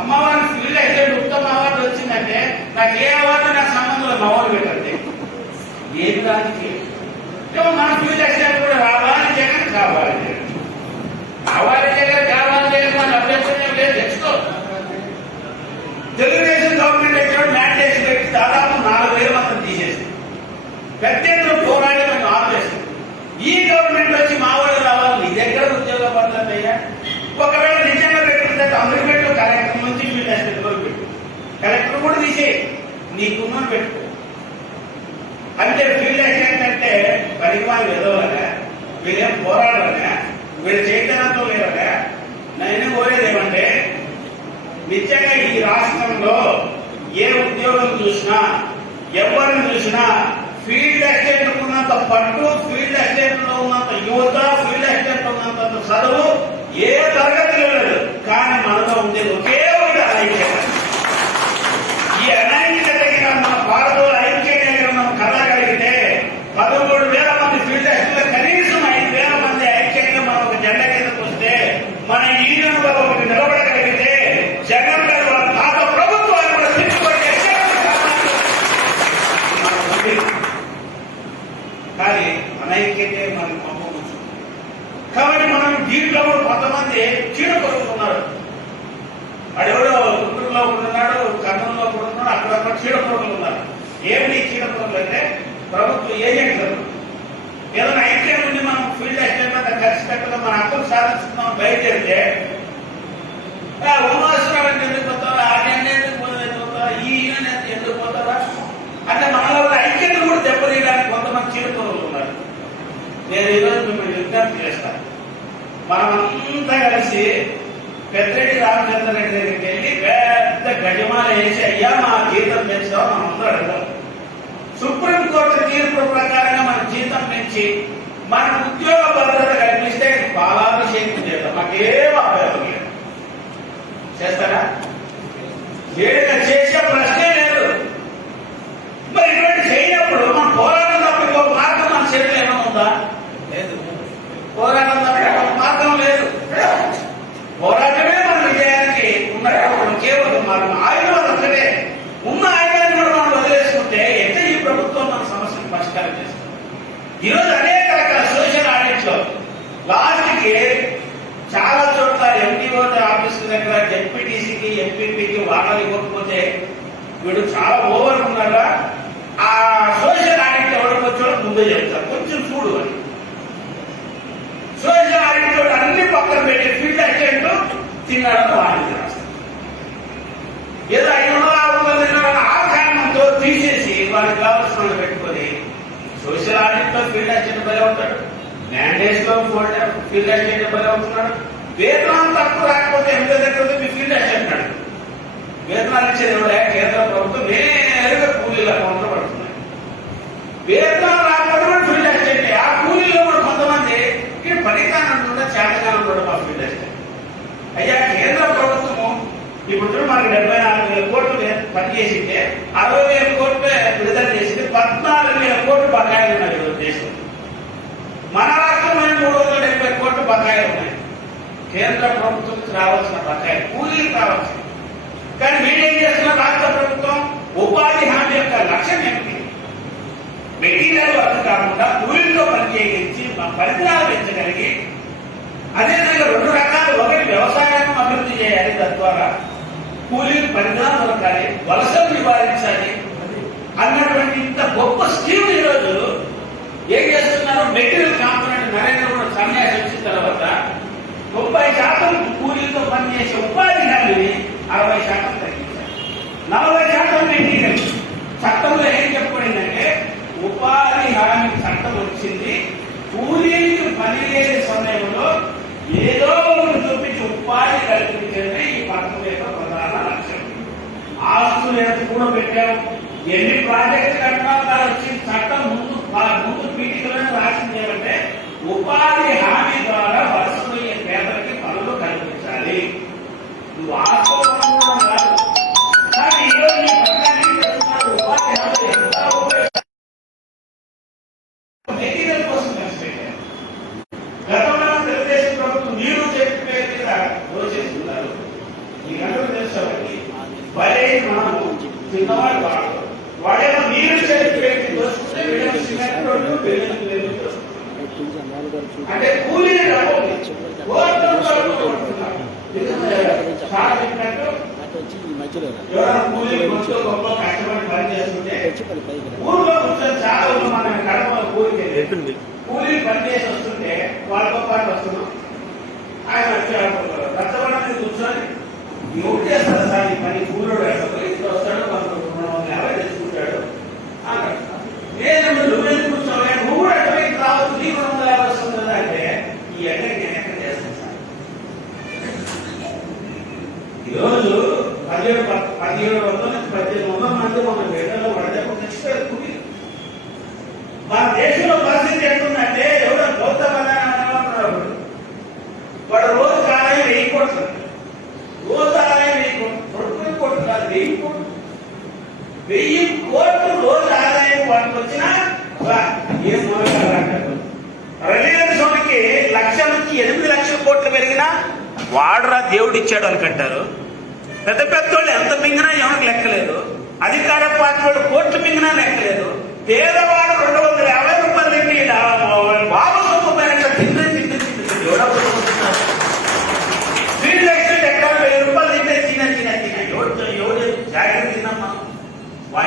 అమ్మవారి ఫీల్డ్ అసిస్టెంట్ ఉత్తమ అవార్డు వచ్చిందంటే నాకు ఏ అవార్డు నాకు సంబంధంలో మామూలు పెట్టండి. ఏమి దానికి మన ఫీల్డ్ అసిస్టెంట్ కూడా రావాలి జగన్, కావాలి జగన్, కావాలి జగన్, కావాలి జగన్ మన అభ్యర్థన లేదు తెచ్చుకో. తెలుగుదేశం గవర్నమెంట్ ఎక్కడ మ్యాండేట్ పెట్టి దాదాపు 4,000 మందిని తీసేసింది. పెద్ద ఎత్తున పోరాడి మనం ఆపేస్తుంది. ఈ గవర్నమెంట్ వచ్చి మా వాళ్ళు రావాలి, నీ దగ్గర ఉద్యోగ పద్ధతి అయ్యా. ఒకవేళ నిజంగా పెట్టుకుంటే అందరికి పెట్టు, కలెక్టర్ నుంచి ఫీల్డ్ అసిస్టెంట్ వరకు పెట్టు, కలెక్టర్ కూడా తీసేయి, నీకున్న పెట్టుకో. అంటే ఫీల్డ్ అసిస్టెంట్ అంటే పరిమాణం ఎదవలగా, వీళ్ళేం పోరాడలగా, వీళ్ళ చైతన్యంతో లేవగా. నేను కోరేది ఏమంటే నిజంగా ఈ రాష్ట్రంలో ఏ ఉద్యోగం చూసినా, ఎవరిని చూసినా ఫీల్డ్ అసిస్టెంట్ ఉన్నంత పట్టు, ఫీల్డ్ అసిస్టెంట్ లో ఉన్నంత యువత, ఫీల్డ్ అసిస్టెంట్ ఉన్నంత చదువు ఏ తరగతిలో లేదు. కానీ మనలో ఉండేది ఒకే ఒకటి అనైక్యత. ఈ అనైక్యతకి మన భారతంలో ఐక్యతగా మనం కలగలిగితే 13,000 మంది ఫీల్డ్ అసిస్టెంట్ కనీసం 5,000 మంది ఐక్యంగా మనం ఒక జెండా కిందకు వస్తే మన యూనియన్ ఒకటి నిలబడగలిగితే జగన్ గారు వాళ్ళ పాత ప్రభుత్వం గుంటూరులో ఒకడు ఉన్నాడు, కర్నూలులో ఒకడు ఉన్నాడు, అక్కడ చీడపురుగులు ఉన్నారు. ఏమిటి చీడపురుగులు అంటే ప్రభుత్వ ఏజెంట్లు. ఏదైనా ఐక్యం ఉండి మనం ఫీల్డ్ అసిస్టెంట్ మీద ఖర్చు పెట్టడం మన హక్కులు సాధిస్తున్నాం బయలుదేరితే ఉమాశ్వరం అంటే ఎందుకు పోతారా, ఆ ఎందుకు పోతారా, ఈ ఎందుకు పోతారా అంటే మనలో ఐక్యతను కూడా దెబ్బతీయడానికి కొంతమంది చీడపురుగులు ఉన్నారు. నేను ఈరోజు మిమ్మల్ని విజ్ఞప్తి చేస్తాను, మనమంతా కలిసి పెద్దిరెడ్డి రామచంద్ర రెడ్డి దగ్గరికి వెళ్ళి పెద్ద గజమాల వేసి అయ్యా మా జీతం పెంచుదాం మనం అందరూ అడగాలి. సుప్రీంకోర్టు తీర్పు ప్రకారంగా మన జీతం పెంచి మన ఉద్యోగ భద్రత కల్పిస్తే పాలాభిషేకం చేద్దాం, మాకేం అభ్యంతరం లేదు. చేస్తారా? వేడుక చేసే ప్రశ్నే లేదు. మరి ఇటువంటి చేయనప్పుడు మన పోరాటం తప్ప ఇంకో మార్గం మన చేతిలో ఏమైనా ఉందా? లేదు. పోరాటం తప్ప మార్గం లేదు. పోరాటమే మన విజయానికి ఉన్నటువంటి కేవలం మార్గం. ఆయుధం ఒక్కటే. ఉన్న ఆయుధాన్ని కూడా మనం వదిలేసుకుంటే ఎంత ఈ ప్రభుత్వం మన సమస్యను పరిష్కారం చేస్తుంది. ఈరోజు అనేక రకాల సోషల్ ఆడిట్ లో లాస్ట్కి చాలా చోట్ల ఎండిఓ ఆఫీస్ దగ్గర జెడ్పీటీసీకి ఎంపీపీకి వాటాలు ఇవ్వకపోతే వీడు చాలా ఓవర్ ఉన్నారా, ఆ సోషల్ ఆడిట్ ఎవరికి వచ్చో ముందే చెప్తారు, కొంచెం చూడు అని. సోషల్ ఆడిట్ తోటి అన్ని పక్కన పెట్టి ఫీల్డ్ అసిస్టెంట్ తిన్నాడని వాడికి రాస్తారు. ఏదో 500 తిన్నాడని ఆ కారణంతో తీసేసి వాళ్ళకి కావాల్సిన వాళ్ళు పెట్టుకొని సోషల్ ఆడిట్ లో ఫీల్డ్ అసిస్టెంట్ బలి అవుతాడు, మ్యాండేట్స్ లో ఫీల్డ్ అసిస్టెంట్ బలి అవుతున్నాడు. వేతనం తక్కువ రాకపోతే ఎంత దగ్గర మీ ఫీల్డ్ అసిస్టెంట్ అన్నాడు. వేతనాలు ఇచ్చేది ఎవరే? కేంద్ర ప్రభుత్వం నేరుగా కూలీల అకౌంట్లో పడుతున్నాయి. వేతనాలు రాకపోతే ఫీల్డ్ అసిస్టెంట్. ఆ కూలీలో కూడా కొంతమంది పనికానం కూడా చేతకాలం కూడా మా ఫీల్డ్ అసిస్టెంట్. అయ్యా కేంద్ర ప్రభుత్వము ఇప్పుడు మనకి 74,000 కోట్లు పనిచేసింటే 60,000 కోట్లు విడుదల చేసింది, 14,000 కోట్లు బకాయిలు ఉన్నాయి ఈరోజు దేశంలో. మన రాష్ట్రంలో 370 కోట్లు బకాయిలు ఉన్నాయి. కేంద్ర ప్రభుత్వం రావాల్సిన బకాయిలు కూలీలకు రావాల్సింది. కానీ వీడేం చేస్తున్న రాష్ట్ర ప్రభుత్వం ఉపాధి హామీ యొక్క లక్ష్యం ఏమిటి? మెటీరియల్ వర్క్ కాకుండా కూలీలతో పనిచేయించి పరిసరాలు పెంచగలిగి అదేవిధంగా 2 రకాలు, ఒకటి వ్యవసాయాన్ని అభివృద్ధి చేయాలి, తద్వారా కూలీలు పరిసరాలు దొరకాలి, వలసలు నివారించాలి అన్నటువంటి ఇంత గొప్ప స్కీమ్ ఈరోజు ఏం చేస్తున్నారు? మెటీరియల్ కాంపోనెంట్ నరేంద్ర మోడీ సన్యాసి వచ్చిన తర్వాత 30% కూలీలతో పనిచేసే ఉపాధి హామీని 60% తగ్గించారు. 40% మెటీరియల్. చట్టంలో ఏం చెప్పబడిందంటే ఉపాధి హామీ చట్టం వచ్చింది, కూలీలకు పని లేని సమయంలో ఏదో ఒకటి చూపించి ఉపాధి కల్పించేది ఈ పథకం యొక్క ప్రధాన లక్ష్యం. ఆస్తులు ఎంత కూడా పెట్టాము, ఎన్ని ప్రాజెక్టు కట్టినా వచ్చి చట్టం ముందు పీఠికలను రాసింది ఏమంటే ఉపాధి హామీ ద్వారా వలసపోయే పేదలకి పనులు కల్పించాలి. నువ్వు వాస్తవం కూడా కాదు. కానీ ఈరోజు ఈ పథకాన్ని చేస్తున్నారు ఉపాధి హామీ మెటీరియల్ కోసం ఖర్చు పెట్టారు. గతంలో తెలుగుదేశం ప్రభుత్వం నీరు చెప్పి పేరు మీద దోచేస్తున్నారు. ఈ గంటలు తెలుసుకోవాలి. భలే మనము చిన్నవాడు వాడేమో నీరు చెప్పి పేరు దోచుకుంటే వీళ్ళకి సిమెంట్ రోడ్లు బిల్డింగ్ అంటే కూలీ గొప్ప కష్టపడి పని చేస్తుంటే ఊర్లో కూర్చొని చాలా మన కడప కూలికి కూలీ పని చేసి వస్తుంటే వాళ్ళతో పాటు వస్తున్నాం. ఆయన కష్టపడి కూర్చొని ఎవరు చేస్తారు సార్ ఈ పని? కూలోడు ఇంట్లో వస్తాడు, 150 తెచ్చుకుంటాడు. లేదు నువ్వేం కూర్చోవాలి, నువ్వు కూడా ఎక్కడికి రావచ్చు, నీకు 250 వస్తుంది కదా అంటే ఈ ఎక్కడికి నేను ఎక్కడ చేస్తాను సార్? ఈరోజు 1700 నుంచి 1800 మంది మన వేటలో వడదెబ్బ తెచ్చిపోయారు కూలీలు. మన దేశంలో పరిస్థితి ఎట్లుందంటే ఎవరో బౌద్ధ బలాలు వాడు రోజు ఆదాయం 1000 కోట్లు, రోజు ఆదాయం 1000 కోట్లు, 2 కోట్లు కాదు 1000 కోట్లు. 1000 కోట్లు రోజు ఆదాయం వాటికి వచ్చినా ఏం మొదలు. రిలయన్స్ వాడికి 1,00,000 నుంచి 8 లక్షల కోట్లు పెరిగినా వాడురా దేవుడు ఇచ్చాడు అనుకుంటారు. పెద్ద పెద్ద వాళ్ళు ఎంత మింగినా ఎవరికి లెక్కలేదు. అధికార పార్టీ వాళ్ళు కోట్లు మింగినా లెక్కలేదు. పేదవాడు 250 రూపాయలు తిండి బాబు సొమ్ము తిండి ఫీల్డ్ ఎక్స్టెంట్ ఎక్కడ 1000 రూపాయలు తింటే తిన ఎవరు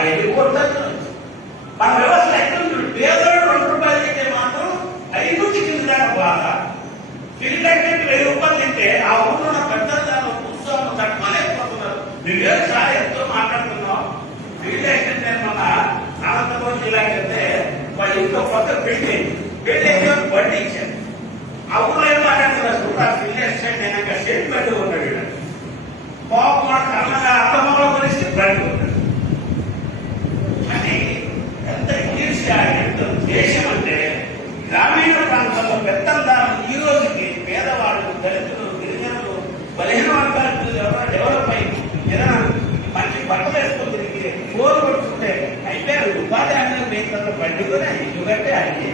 వెళ్ళిపోతారు. మన వ్యవస్థ ఎక్కడ పేదోడు 2 రూపాయలు తింటే మాత్రం 5 కింద దాకా బాగా తిరిగి 1000 రూపాయలు తింటే ఆ ఊళ్ళో ఉన్న పెద్దలు దానిలో కూర్చోని తట్టుకోలేకపోతున్నారు. నువ్వేం చాలా ఎంతో మాట్లాడుతున్నావు. ఫీల్డ్ ఎస్టేట్ నేను మన అనంతపురం జిల్లాకి వెళ్తే వాళ్ళ ఇంట్లో కొత్త పెళ్లి బండి ఇచ్చారు. ఆ ఊళ్ళో ఏం మాట్లాడుతున్నారు ఫీల్డ్ ఎస్టేట్ అయినాక స్టేట్ బండి ఉన్నాడు. బాబు మన కర్ణంగా అర్థంలో గురించి బండి ఉన్నాడు. కానీ ఎంత ఈర్ష్య, ఎంత దేశం అంటే గ్రామీణ ప్రాంతాల్లో పెద్దందారం ఈ రోజుకి పేదవాళ్ళు, దళితులు, గిరిజనులు, బలహీన వర్గాలు ఎవరైనా డెవలప్ అయ్యి ఏదైనా మంచి బట్టలు వేసుకొని తిరిగి ఫోన్ కొట్టుకుంటే అయిపోయారు. ఉపాధి హామీ మిగతా బండితోనే ఇల్లు కట్టే అడిగి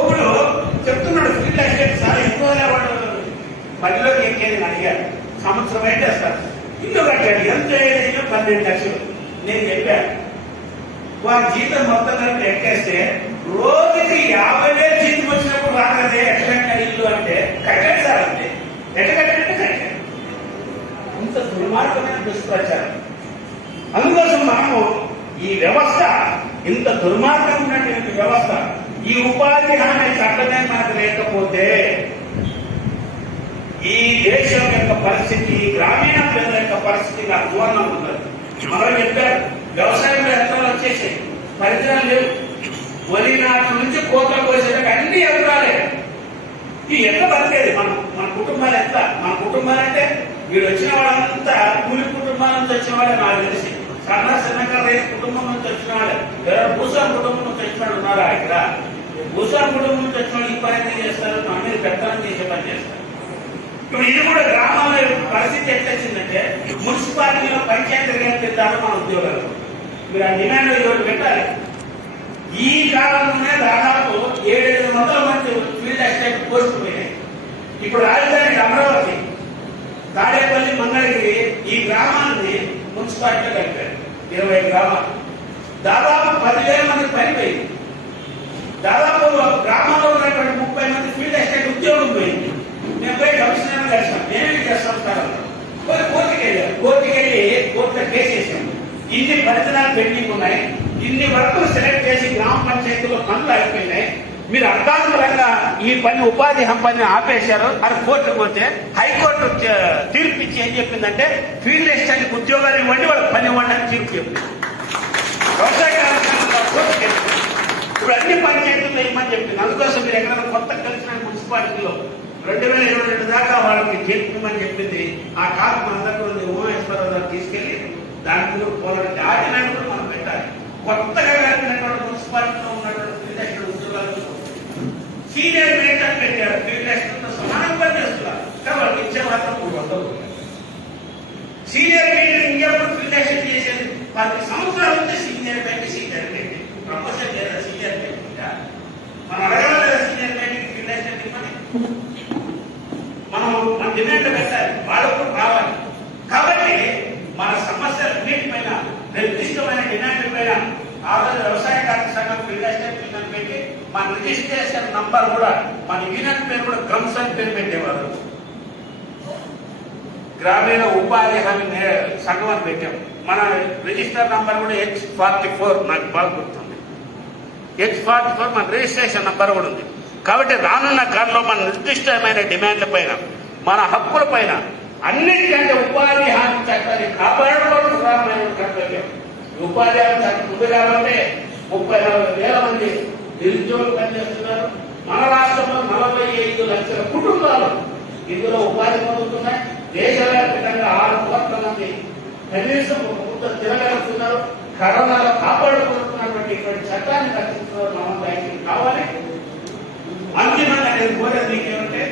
ఒకడు చెప్తున్నాడు ఫీల్డ్ ఎస్టేట్ సార్ ఎక్కువ వాడు బండిలోకి ఎక్కేది అడిగాడు. సంవత్సరం అయితే సార్ ఇల్లు కట్టాడు. ఎంత ఏదైనా 12 లక్షలు. నేను చెప్పాను వారి జీతం మొత్తం కలిపి ఎక్కేస్తే రోజుకి 50,000 జీతం వచ్చినప్పుడు రాగదే ఎట్లా ఇల్లు అంటే కట్టాడు సార్. అంటే ఎట్లా కట్టాడంటే కట్టాడు. ఇంత దుర్మార్గమైన దుష్ప్రచారం. అందుకోసం మనము ఈ వ్యవస్థ ఇంత దుర్మార్గం ఉన్నటువంటి వ్యవస్థ, ఈ ఉపాధి హామీ చట్టమే మనకు లేకపోతే ఈ దేశం యొక్క పరిస్థితి, గ్రామీణ ప్రజల యొక్క పరిస్థితి నాకు దూరంగా ఉండదు. మనం చెప్పారు వ్యవసాయంలో యంత్రాలు వచ్చేసాయి, పరికరాలు లేవు. వరి నాటి నుంచి కోతలు కోసేటప్పుడు అన్ని యంత్రాలే. ఈ ఎంత బతికేది మన కుటుంబాలు ఎంత? మన కుటుంబాలు అంటే వీడు వచ్చిన వాళ్ళంతా కూలి కుటుంబాల నుంచి వచ్చిన వాళ్ళే నాకు తెలిసి. సన్నకారు రైతు కుటుంబం నుంచి వచ్చిన వాళ్ళే. భూస్వామి కుటుంబం నుంచి వచ్చిన వాళ్ళు ఉన్నారా ఇక్కడ? భూస్వామి కుటుంబం నుంచి వచ్చిన వాళ్ళు ఈ పని చేస్తారు, మన మీద పెత్తనం చేసే పని చేస్తారు. ఇప్పుడు ఇది కూడా గ్రామాల్లో పరిస్థితి ఎట్లా వచ్చిందంటే మున్సిపాలిటీలో పంచాయతీ పెడతారు మన ఉద్యోగాలు. మీరు ఆ డిమాండ్ ఈరోజు పెట్టాలి. ఈ కాలంలోనే దాదాపు 700 మంది ఫీల్డ్ ఎస్టేట్ పోస్టులు పోయినాయి. ఇప్పుడు రాజధాని అమరావతి, తాడేపల్లి, మంగళగిరి ఈ గ్రామాలని మున్సిపాలిటీలో కలిపారు. 20 గ్రామాలు, దాదాపు 10,000 మంది పనిపోయింది. దాదాపు గ్రామంలో ఉన్నటువంటి 30 మంది ఫీల్డ్ ఎస్టేట్ ఉద్యోగం పోయింది. మేము పోయి కమిషనర్ కలిసాం. నేనేమి చేస్తాం సార్ పోయి కోర్టుకి వెళ్ళాం. కోర్టులో కేసు వేసాం. ఇన్ని పరిచయాలు పెండింగ్ ఉన్నాయి, ఇన్ని వరకు సెలెక్ట్ చేసి గ్రామ పంచాయతీలో పనులు అయిపోయినాయి. మీరు అర్థాంతరంగా ఈ పని ఉపాధి పని ఆపేశారు అని కోర్టుకు పోతే హైకోర్టు తీర్పు ఇచ్చి ఏం చెప్పిందంటే ఫీల్డ్ ఎస్టేట్ ఉద్యోగాలు ఇవ్వండి, వాళ్ళకి పని ఇవ్వండి అని తీర్పు చెప్పింది. వ్యవసాయ ఇప్పుడు అన్ని పంచాయతీలు ఇవ్వమని చెప్పింది. అందుకోసం మీరు ఎక్కడైనా కొత్త కలిసిన మున్సిపాలిటీలో 2022 దాకా వాళ్ళకి చేర్చుకోమని చెప్పింది. ఆ కాదు మనందరూ ఉమామేశ్వరరావు గారు తీసుకెళ్లి దాంట్లో పోరాడి ఆడినట్టు కూడా మనం పెట్టాలి. కొత్తగా కలిపినటువంటి మున్సిపాలిటీలో ఉన్నటువంటి ఫీల్డ్ ఎస్టేట్ ఉద్యోగాలు సీనియర్ మేటర్ పెట్టారు. ఫీల్డ్ ఎస్టేట్ సమానం పని చేస్తున్నారు, కానీ వాళ్ళకి ఇచ్చే మాత్రం 300. సీనియర్ మేటర్ ఇంకెప్పుడు ఫీల్డ్ ఎస్టేట్ చేసేది 10 సంవత్సరాల నుంచి సీనియర్ మేటర్ ప్రమోషన్ చేయాలి. సీనియర్ మేటర్ మనం అడగలేదు. సీనియర్ మేటర్ ఫీల్డ్ ఎస్టేట్ ఇవ్వని మనం మన డిమాండ్ పెట్టాలి, వాళ్ళకు రావాలి. కాబట్టి మన సమస్యలన్నింటిపైన నిర్దిష్టమైన డిమాండ్ పైన ఆంధ్ర వ్యవసాయ కార్మిక సంఘం ఫీల్డ్ ఎస్టేట్ యూనియన్ పెట్టి మన రిజిస్ట్రేషన్ నంబర్ కూడా మన యూనియన్ పేరు కూడా గమ్స్ అని పేరు పెట్టేవారు. గ్రామీణ ఉపాధి హామీ సంఘం అని పెట్టాం. మన రిజిస్టర్ నంబర్ కూడా H44 నాకు బాగా గుర్తుంది. H44 మన రిజిస్ట్రేషన్ నంబర్ కూడా ఉంది. కాబట్టి రానున్న కాలంలో మన నిర్దిష్టమైన డిమాండ్ల పైన, మన హక్కుల పైన అన్నిటికంటే ఉపాధి హామీ చట్టాన్ని కాపాడుకోవడం ప్రధానమైన కర్తవ్యం. ఉపాధి హామీ చట్టం ఉంది కాబట్టి 34,000 మంది నిరుద్యోగులు పనిచేస్తున్నారు. మన రాష్ట్రంలో 45 లక్షల కుటుంబాలు ఇందులో ఉపాధి పొందుతున్నాయి. దేశవ్యాప్తంగా 6 కోట్ల మంది కనీసం ఒక ముద్ద తిరగలుగుతున్నారు. కరోనాలో కాపాడుకుంటున్నటువంటి ఇటువంటి చట్టాన్ని రక్షిస్తున్నారు. మనం దానికి కావాలి. అంతిమంగా నేను కోరేది మీకేమంటే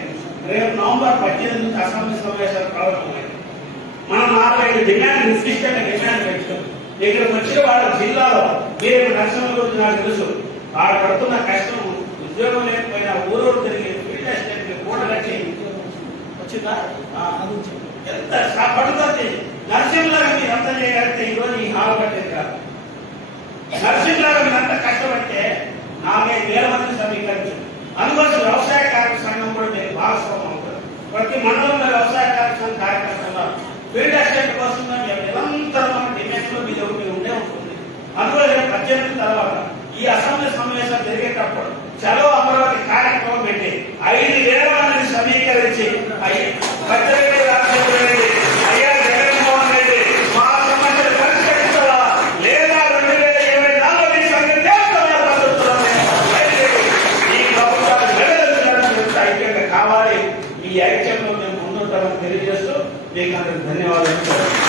రేపు నవంబర్ 18 నుంచి అసెంబ్లీ సమావేశాలు ప్రారంభమయ్యాయి. మనం 45 డిమాండ్ నిర్దిష్టంగా డిమాండ్ పెట్టుకున్నాం. ఇక్కడికి వచ్చిన వాళ్ళ జిల్లాలో మీరు నష్టం గురించి నాకు తెలుసు. ఆడ పడుతున్న కష్టం, ఉద్యోగం లేకపోయినా ఊరూరు తిరిగి ఫీల్డ్ ఎస్టేట్ కూడ కట్టి వచ్చిందా ఎంత పడుతుంది. నర్సింగ్లాగా మీరు అంత చేయగలిగితే ఈరోజు ఈ హాల్ కట్టేది కాదు. నర్సింగ్లాగా మీరు అంత కష్టపడితే 45,000 మంది సమీకరించారు. అందుకోసం వ్యవసాయ కార్మిక సంఘం కూడా మీరు భాగస్వామ్యం అవుతారు. ప్రతి మండలంలో వ్యవసాయ కార్మిక సంఘం కార్యకర్తలు ఫీల్డ్ ఎస్టేట్ కోసం నిరంతరం డిమాండ్లో మీరు ఉండే ఉంటుంది. ఈ అసెంబ్లీ సమావేశాలు జరిగేటప్పుడు చలో అమరావతి కార్యక్రమం పెట్టి 5,000 మందిని సమీకరించి పెద్దరెడ్డి రాజశేఖర రెడ్డి, అయ్యా జగన్మోహన్ రెడ్డి, మా సమస్యలు పరిష్కరిస్తావా లేదా 2024లో మీ సంగతి చేస్తామని పద్ధతుల్లోనే ఈ ప్రభుత్వాన్ని వెడలించడానికి ఐక్యంగా కావాలి. ఈ ఐక్యంలో మేము ముందుంటామని తెలియజేస్తూ మీకు అందరికి ధన్యవాదాలు.